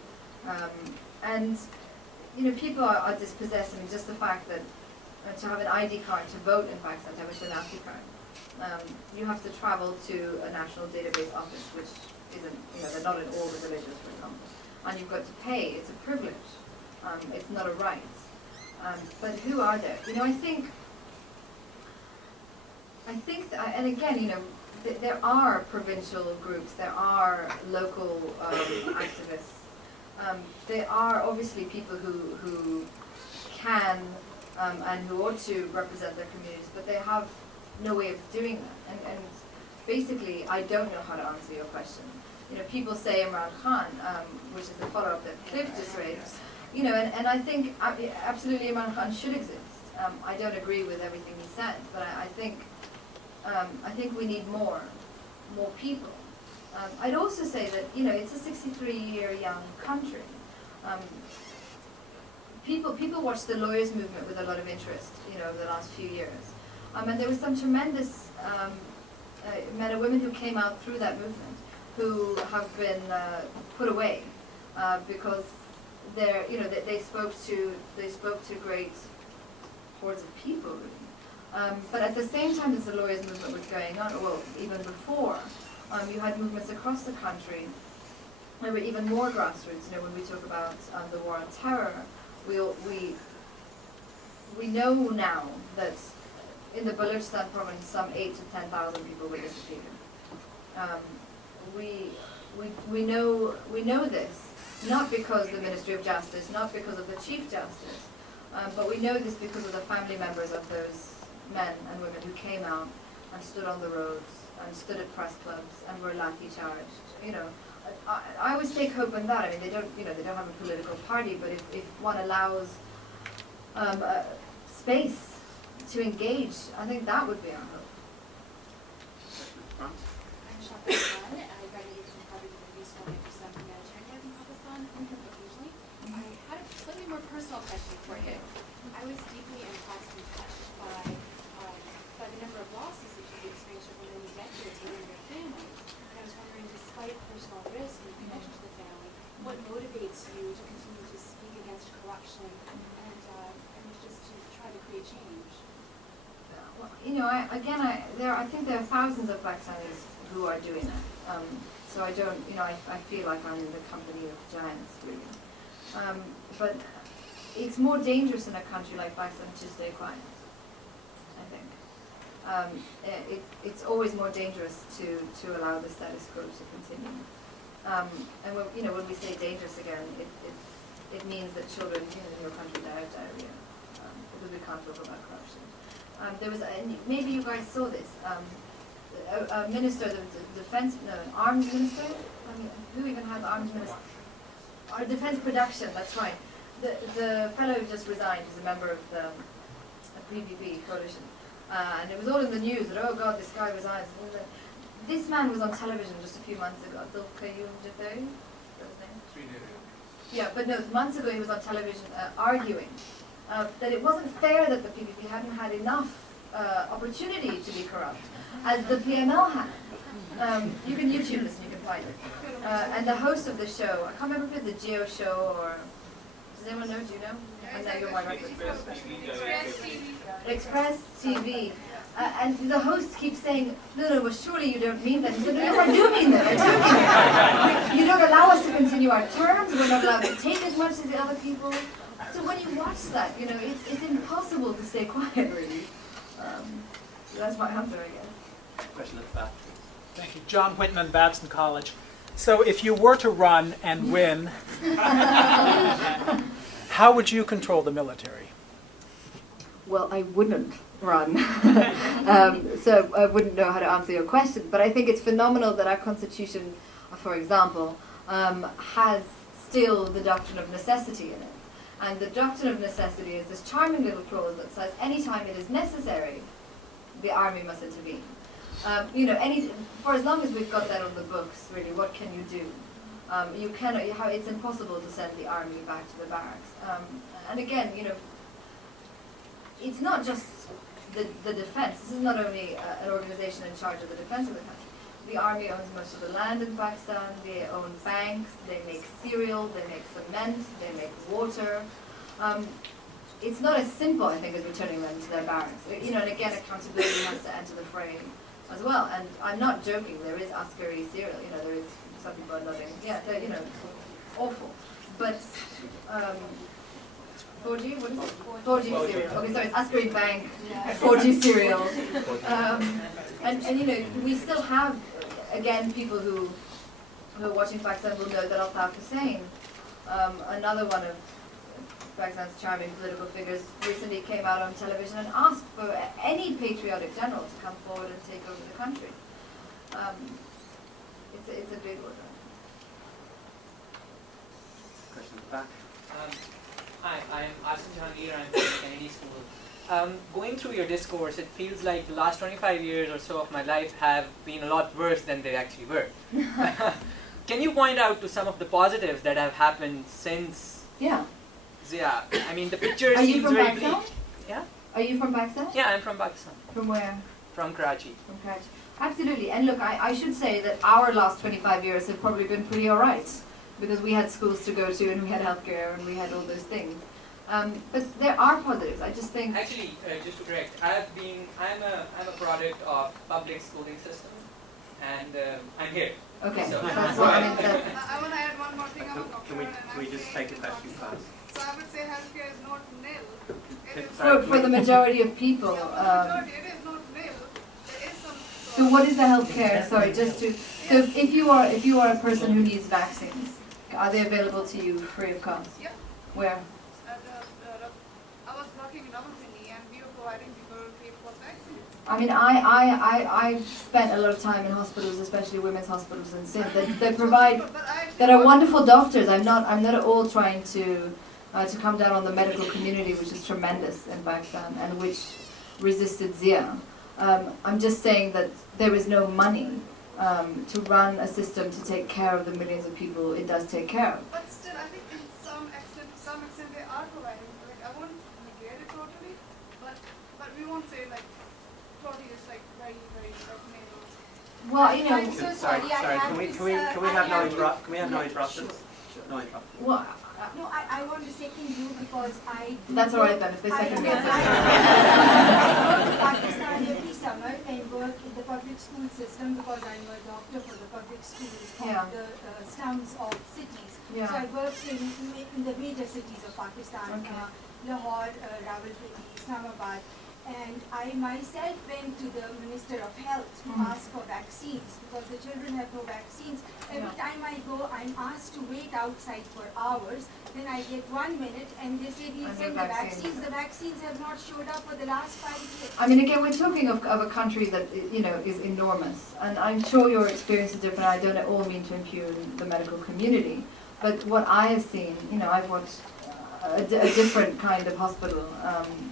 And people are dispossessed. I mean, just the fact that to have an ID card to vote in Pakistan, to have a Shanakhti card, you have to travel to a national database office, which isn't, they're not in all the villages, for example. And you've got to pay. It's a privilege. It's not a right. But who are there? I think, and again, there are provincial groups, there are local activists. There are obviously people who can and who ought to represent their communities, but they have no way of doing that. And basically, I don't know how to answer your question. People say Imran Khan, which is the follow-up that Cliff just raised. And I think absolutely Imran Khan should exist. I don't agree with everything he said, but I think we need more people. I'd also say that it's a 63-year young country. People watched the lawyers' movement with a lot of interest, over the last few years, and there was some tremendous men and women who came out through that movement who have been put away because they spoke to great hordes of people, really. But at the same time as the lawyers' movement was going on, well, even before, you had movements across the country. There were even more grassroots. When we talk about the war on terror, we know now that in the Balochistan province, some 8,000 to 10,000 people were disappeared. We know this not because the Ministry of Justice, not because of the Chief Justice, but we know this because of the family members of those men and women who came out and stood on the roads and stood at press clubs and were lathi charged. I always take hope in that. I mean, they don't have a political party, but if one allows space to engage, I think that would be our hope. I'm Shaka Khan. I graduated from Harvard University School of Islamic Humanitarian work in Pakistan occasionally. I had a slightly more personal question for you. I was deeply impressed and touched by the number of losses that you've experienced over many decades within your family. And I was wondering, despite personal risk and connection to the family, what motivates you to continue to speak against corruption and just to try to create change? I think there are thousands of Pakistanis who are doing that. So I don't, I feel like I'm in the company of giants, really. But it's more dangerous in a country like Pakistan to stay quiet, I think. It's always more dangerous to allow the status quo to continue. And when we say dangerous again, it means that children in your country die of diarrhea because we can't talk about corruption. There was, maybe you guys saw this, a minister, an arms minister. I mean, who even has arms minister? Our defense production. That's right. The fellow who just resigned is a member of the PPP coalition, and it was all in the news that, oh God, this guy resigns. This man was on television just a few months ago. Abdul Qayyum Jaffari, that his name? 3 days ago. Yeah, but no, months ago he was on television arguing that it wasn't fair that the PPP hadn't had enough opportunity to be corrupt, as the PML had. You can YouTube this and you can find it. And the host of the show, I can't remember if it's a Geo show or, does anyone know, do you know? I know you're my record. Express TV. And the host keeps saying, no, well surely you don't mean that. He said, no, I do mean that, I do mean that. You don't allow us to continue our terms, we're not allowed to take as much as the other people. So when you watch that, it's impossible to stay quiet, really. So that's my answer, I guess. Question at the back. Thank you. John Whitman, Babson College. So if you were to run and win, how would you control the military? Well, I wouldn't run. So I wouldn't know how to answer your question. But I think it's phenomenal that our Constitution, for example, has still the doctrine of necessity in it. And the doctrine of necessity is this charming little clause that says anytime it is necessary, the army must intervene. For as long as we've got that on the books, really, what can you do? It's impossible to send the army back to the barracks. And again, it's not just the defense. This is not only an organization in charge of the defense of the country. The army owns most of the land in Pakistan. They own banks. They make cereal. They make cement. They make water. it's not as simple, I think, as returning them to their barracks. You know, and again, accountability has to enter the frame as well. And I'm not joking. There is askari cereal. You know, there is some people are nodding. Yeah, you know, it's awful. But 4G, what is it? 4G cereal. Okay, sorry, it's askari bank, 4G cereal. And you know, we still have, again, people who are watching Pakistan will know that Altaf Hussain, another one of Pakistan's charming political figures, recently came out on television and asked for any patriotic general to come forward and take over the country. It's a big order. Question back. Hi, I'm Asim Jahangir. I'm from the Kennedy School. Going through your discourse, it feels like the last 25 years or so of my life have been a lot worse than they actually were. Can you point out to some of the positives that have happened since? Yeah. Yeah, I mean the picture Are you seems from very Pakistan? bleak. Yeah? Are you from Pakistan? Yeah, I'm from Pakistan. From where? From Karachi. From Karachi. Absolutely. And look, I should say that our last 25 years have probably been pretty all right, because we had schools to go to and we had healthcare and we had all those things. But there are positives. I just think. Actually, just to correct, I'm a product of public schooling system, and I'm here. Okay, So, that's what I mean. I want to add one more thing. I'm a doctor. Can we just take a question first? So I would say healthcare is not nil. It is For the majority of people. it is not nil. There is some. So what is the healthcare? Sorry, just to. So if you are a person who needs vaccines, are they available to you free of cost? Yeah. Where? I was working in Ravensbrück and we were providing people free of cost vaccines. I mean, I've spent a lot of time in hospitals, especially women's hospitals in Sindh, that provide, that are wonderful doctors. I'm not at all trying to come down on the medical community, which is tremendous in Pakistan and which resisted Zia. I'm just saying that there is no money to run a system to take care of the millions of people it does take care of. But still, I think in some extent they are providing. Like I won't negate it totally, but we won't say like totally is like very male. Well, you know. I'm so Sorry, sorry. I can we have no interruptions? No interruptions. Well, No, I want to second you because I. that's all right then. If they second me, I it's go to Pakistan every summer and work in the public school system because I'm a doctor for the public schools Yeah. of the slums of cities. Yeah. So I work in the major cities of Pakistan, Okay. Lahore, Rawalpindi, Islamabad. And I myself went to the Minister of Health to ask for vaccines because the children have no vaccines. Every time I go, I'm asked to wait outside for hours. Then I get 1 minute and they say we'll And send no the vaccines. vaccines. The vaccines have not showed up for the last 5 years. I mean, again, we're talking of a country that, you know, is enormous. And I'm sure your experience is different. I don't at all mean to impugn the medical community. But what I have seen, you know, I've watched a different kind of hospital,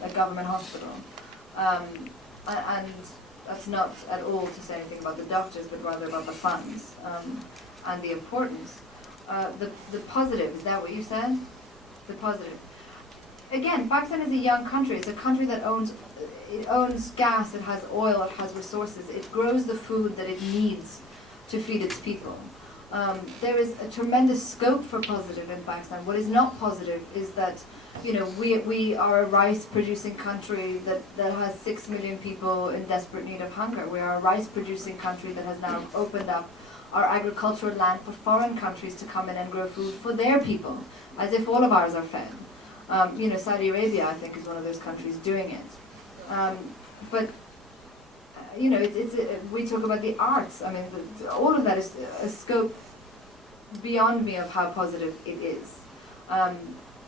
a government hospital. And that's not at all to say anything about the doctors, but rather about the funds and the importance. The positive, is that what you said? The positive. Again, Pakistan is a young country. It's a country that owns gas, it has oil, it has resources. It grows the food that it needs to feed its people. There is a tremendous scope for positive in Pakistan. What is not positive is that, you know, we are a rice-producing country that has 6 million people in desperate need of hunger. We are a rice-producing country that has now opened up our agricultural land for foreign countries to come in and grow food for their people, as if all of ours are fed. You know, Saudi Arabia, I think, is one of those countries doing it. But you know, we talk about the arts. I mean, all of that is a scope beyond me of how positive it is.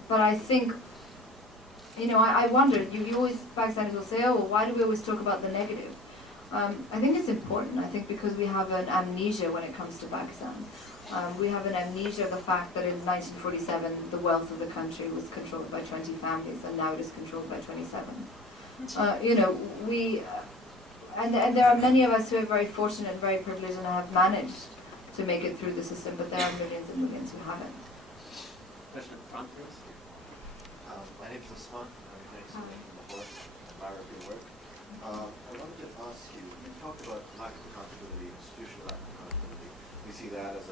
But I think, you know, I wonder, you always, Pakistanis will say, oh, well, why do we always talk about the negative? I think it's important. I think because we have an amnesia when it comes to Pakistan. We have an amnesia of the fact that in 1947 the wealth of the country was controlled by 20 families and now it is controlled by 27. You know, and there are many of us who are very fortunate and very privileged and have managed to make it through the system, but there are millions and millions who haven't. Question at the front, please. My name is Usman. I'm thanks for making the board. I admire your work. I wanted to ask you, you talked about lack of accountability, institutional lack of accountability. We see that as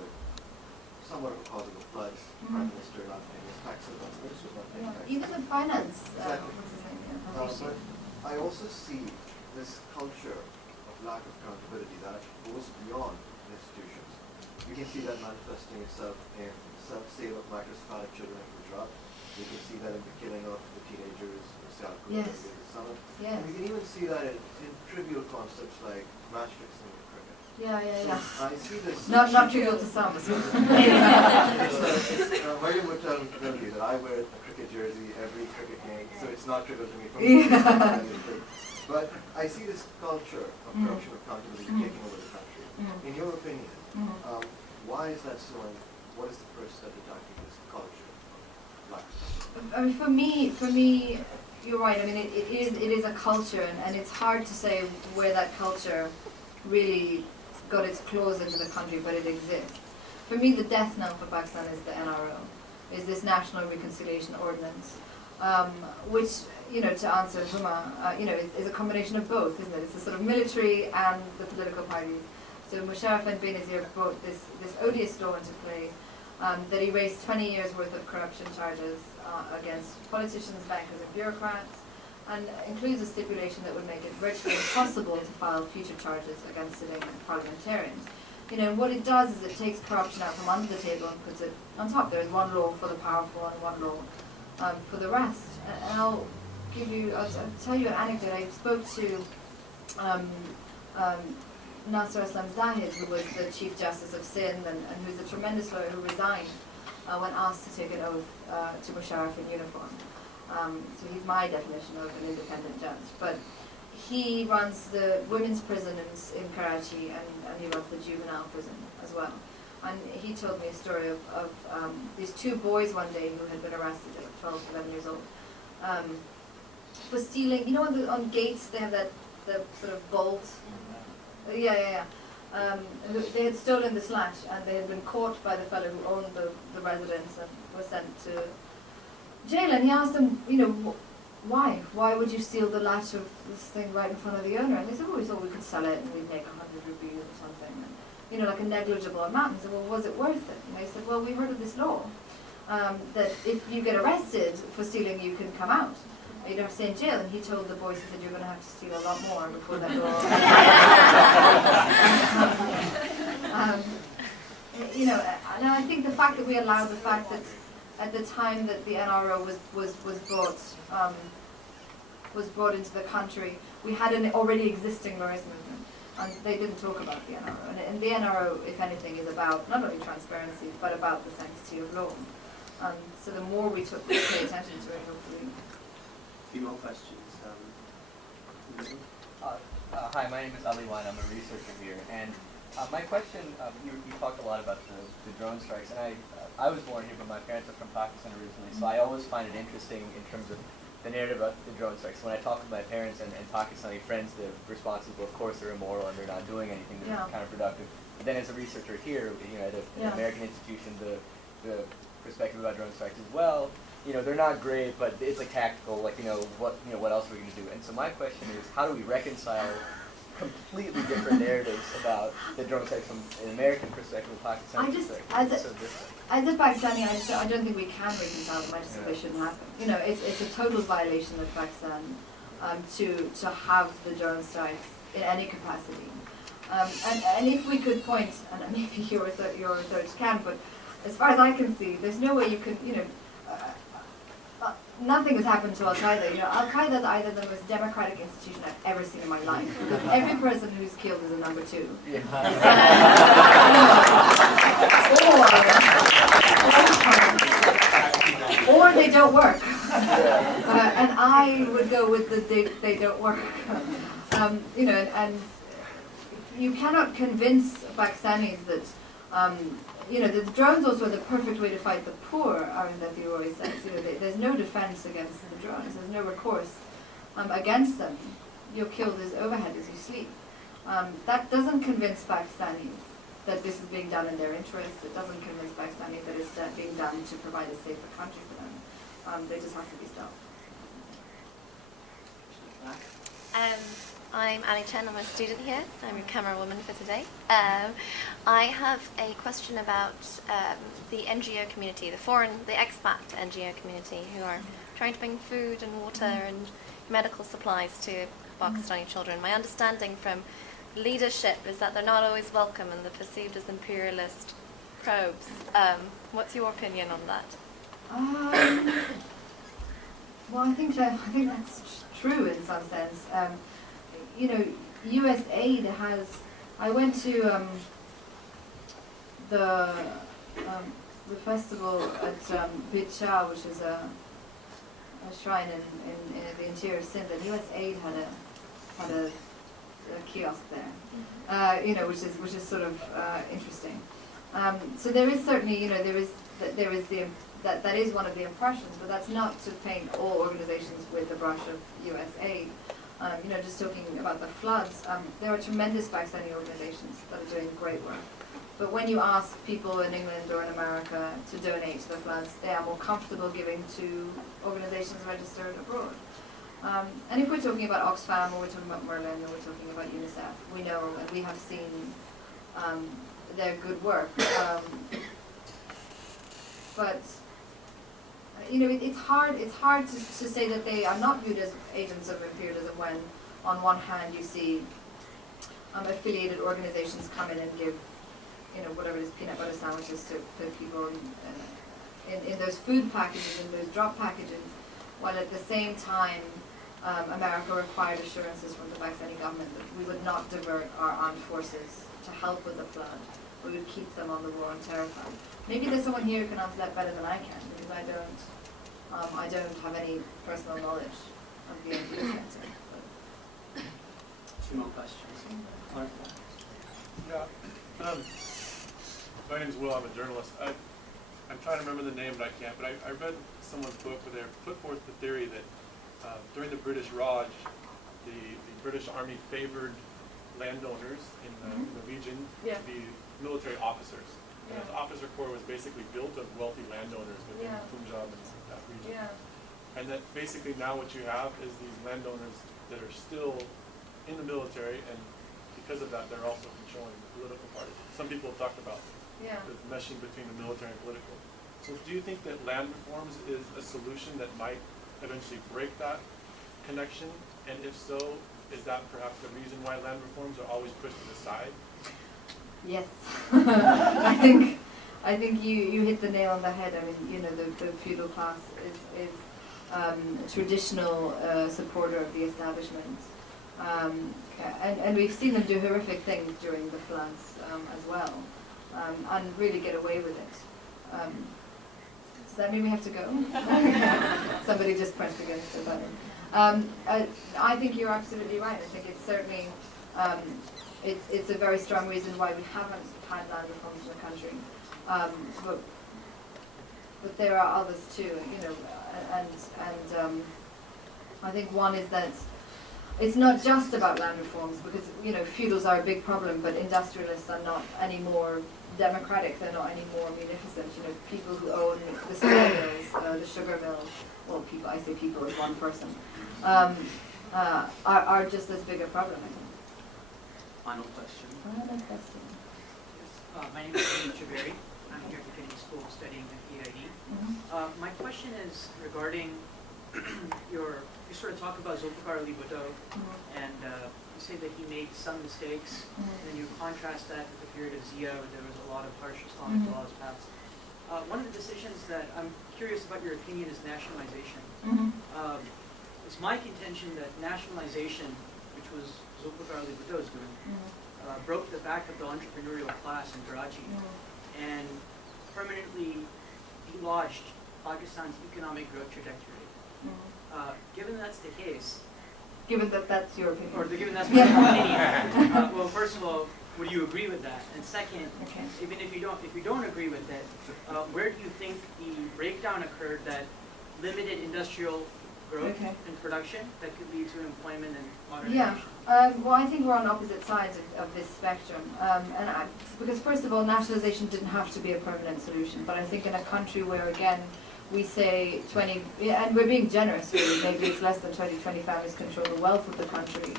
somewhat of a cause of the floods. Prime Minister not paying his tax This was not paying taxes. Even the finance, Exactly. what's his name? Yeah, But I also see this culture of lack of accountability that goes beyond institutions. You can see that manifesting itself in sale of microscopic children in Gujarat. You can see that in the killing of the teenagers in South Korea Yes. during the summer. Yes. And you can even see that in trivial concepts like match fixing in cricket. Yeah. So I see this. Not trivial to some. It's very much early that I wear a cricket jersey every cricket game, so it's not trivial to me. But I see this culture of corruption accountability taking over the country. In your opinion, why is that so, and what is the first step to tackling this culture of lack of accountability? I mean, for me, you're right. I mean, it is a culture, and it's hard to say where that culture really got its claws into the country, but it exists. For me, the death knell for Pakistan is the NRO, is this National Reconciliation Ordinance, which, to answer Huma, is a combination of both, isn't it? It's the sort of military and the political parties. So Musharraf and Benazir brought this odious law into play that erased 20 years worth of corruption charges against politicians, bankers and bureaucrats, and includes a stipulation that would make it virtually impossible to file future charges against sitting parliamentarians. What it does is it takes corruption out from under the table and puts it on top. There's one law for the powerful and one law for the rest. And I'll tell you an anecdote. I spoke to Nasser Aslam Zahid, who was the Chief Justice of Sindh and who's a tremendous lawyer who resigned when asked to take an oath to Musharraf in uniform. So he's my definition of an independent judge. But he runs the women's prison in Karachi and he runs the juvenile prison as well. And he told me a story of these two boys one day who had been arrested at 12, 11 years old for stealing, on gates they have the sort of bolt. Yeah. They had stolen this latch and they had been caught by the fellow who owned the residence and was sent to jail. And he asked them, why? Why would you steal the latch of this thing right in front of the owner? And they said, we thought we could sell it and we'd make 100 rupees or something. And, like a negligible amount. And he said, well, was it worth it? And they said, well, we heard of this law that if you get arrested for stealing, you can come out. You don't have to stay in jail. And he told the boys, he said, you're going to have to steal a lot more before that law. And I think the fact that we allowed the fact that at the time that the NRO was brought into the country, we had an already existing lawyers movement, and they didn't talk about the NRO. And the NRO, if anything, is about not only transparency but about the sanctity of law. So the more we pay attention to it, hopefully. A few more questions. Hi, my name is Ali Wan. I'm a researcher here, and my question, you talked a lot about the drone strikes, and I was born here, but my parents are from Pakistan originally, so I always find it interesting in terms of the narrative about the drone strikes. When I talk with my parents and Pakistani friends, the response is, well, of course they're immoral and they're not doing anything that's counterproductive. But then as a researcher here, at an American institution, the perspective about drone strikes as well, they're not great, but it's like tactical, what else are we going to do? And so my question is, how do we reconcile completely different narratives about the drone strikes from an American perspective and Pakistani perspective? As a Pakistani, I don't think we can reconcile them. I just think they shouldn't happen. It's a total violation of Pakistan to have the drone strikes in any capacity. And if we could point, and maybe your research can, but as far as I can see, there's no way you can, nothing has happened to Al-Qaeda. Al-Qaeda is either the most democratic institution I've ever seen in my life. Every person who's killed is a number 2. Or they don't work. And I would go with they don't work. And you cannot convince Pakistanis that the drones also are the perfect way to fight the poor, Arundhati always says. There's no defense against the drones. There's no recourse against them. You're killed as overhead as you sleep. That doesn't convince Pakistanis that this is being done in their interest. It doesn't convince Pakistanis that it's being done to provide a safer country for them. They just have to be stopped. I'm Ali Chen, I'm a student here. I'm your camerawoman for today. I have a question about the NGO community, the expat NGO community who are trying to bring food and water and medical supplies to Pakistani children. My understanding from leadership is that they're not always welcome and they're perceived as imperialist probes. What's your opinion on that? Well, I think that's true in some sense. You know, US aid has. I went to the festival at Bicha, which is a shrine in the interior of Sindh, and US aid had a kiosk there. You know, which is sort of interesting. So there is certainly, you know, that is one of the impressions, but that's not to paint all organizations with the brush of US aid. You know, just talking about the floods, there are tremendous Pakistani organizations that are doing great work. But when you ask people in England or in America to donate to the floods, they are more comfortable giving to organizations registered abroad. And if we're talking about Oxfam, or we're talking about Merlin, or we're talking about UNICEF, we know and we have seen their good work. But you know, it's hard to say that they are not viewed as agents of imperialism when, on one hand, you see affiliated organizations come in and give, you know, whatever it is, peanut butter sandwiches to people in those food packages, in those drop packages, while at the same time, America required assurances from the Pakistani government that we would not divert our armed forces to help with the flood. We would keep them on the war on terror fund. Maybe there's someone here who can answer that better than I can, because I don't have any personal knowledge of the NGO sector. Two more questions. Yeah. My name is Will. I'm a journalist. I'm trying to remember the name, but I can't. But I read someone's book where they put forth the theory that during the British Raj, the British Army favored landowners in the region to be military officers. And the officer corps was basically built of wealthy landowners within Punjab and that region. And that basically now what you have is these landowners that are still in the military, and because of that, they're also controlling the political parties. Some people have talked about the meshing between the military and political. So do you think that land reforms is a solution that might eventually break that connection? And if so, is that perhaps the reason why land reforms are always pushed to the side? Yes. I think you hit the nail on the head. I mean, you know, the feudal class is a traditional supporter of the establishment. And we've seen them do horrific things during the floods as well, and really get away with it. Does that mean we have to go? Somebody just pressed against a button. I think you're absolutely right. I think it's certainly it's a very strong reason why we haven't had land reforms in the country. But there are others too, you know, and I think one is that it's not just about land reforms, because, you know, feudals are a big problem, but industrialists are not any more democratic, they're not any more munificent. You know, people who own the steel mills, the sugar mills, well, people, I say people as one person, are just as big a problem, I think. Final question. My name is Ian Chaberi. I'm here at the Kennedy School studying at EID. My question is regarding you sort of talk about Zulfikar Ali Bhutto, and you say that he made some mistakes, and then you contrast that with the period of Zia, where there was a lot of harsh Islamic laws passed. One of the decisions that I'm curious about your opinion is nationalization. It's my contention that nationalization, which was Zulfikar Ali Bhutto's doing, broke the back of the entrepreneurial class in Karachi and permanently delodged Pakistan's economic growth trajectory. Given that's the case, given that that's your opinion, or given that's my opinion, well, first of all, would you agree with that? And second, even if you don't agree with it, where do you think the breakdown occurred that limited industrial growth and production that could lead to employment and modernization? Well, I think we're on opposite sides of this spectrum. Because first of all, nationalization didn't have to be a permanent solution, but I think in a country where, again, we say 20, and we're being generous really, maybe it's less than 20 families control the wealth of the country.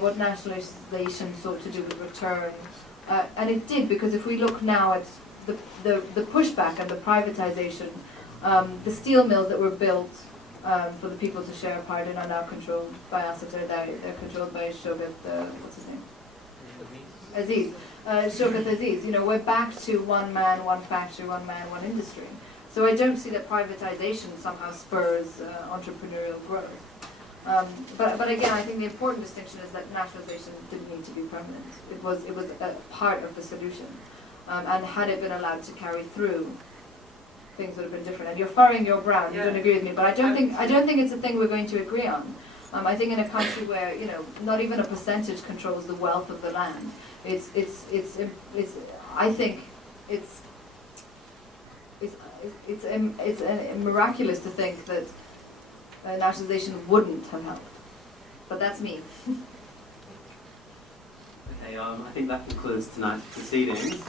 what nationalisation sought to do with return. And it did, because if we look now at the pushback and the privatization, the steel mills that were built for the people to share a part in are now controlled by us. They're controlled by Shoghat, what's his name? Aziz. Shoghat Aziz. You know, we're back to one man, one factory, one man, one industry. So I don't see that privatization somehow spurs entrepreneurial growth. But again, I think the important distinction is that nationalization didn't need to be permanent. It was a part of the solution. And had it been allowed to carry through, things would have been different. And you're furrowing your brow. You don't agree with me, but I don't think it's a thing we're going to agree on. I think in a country where not even a percentage controls the wealth of the land, I think it's miraculous to think that nationalization wouldn't have helped. But that's me. Okay, I think that concludes tonight's proceedings.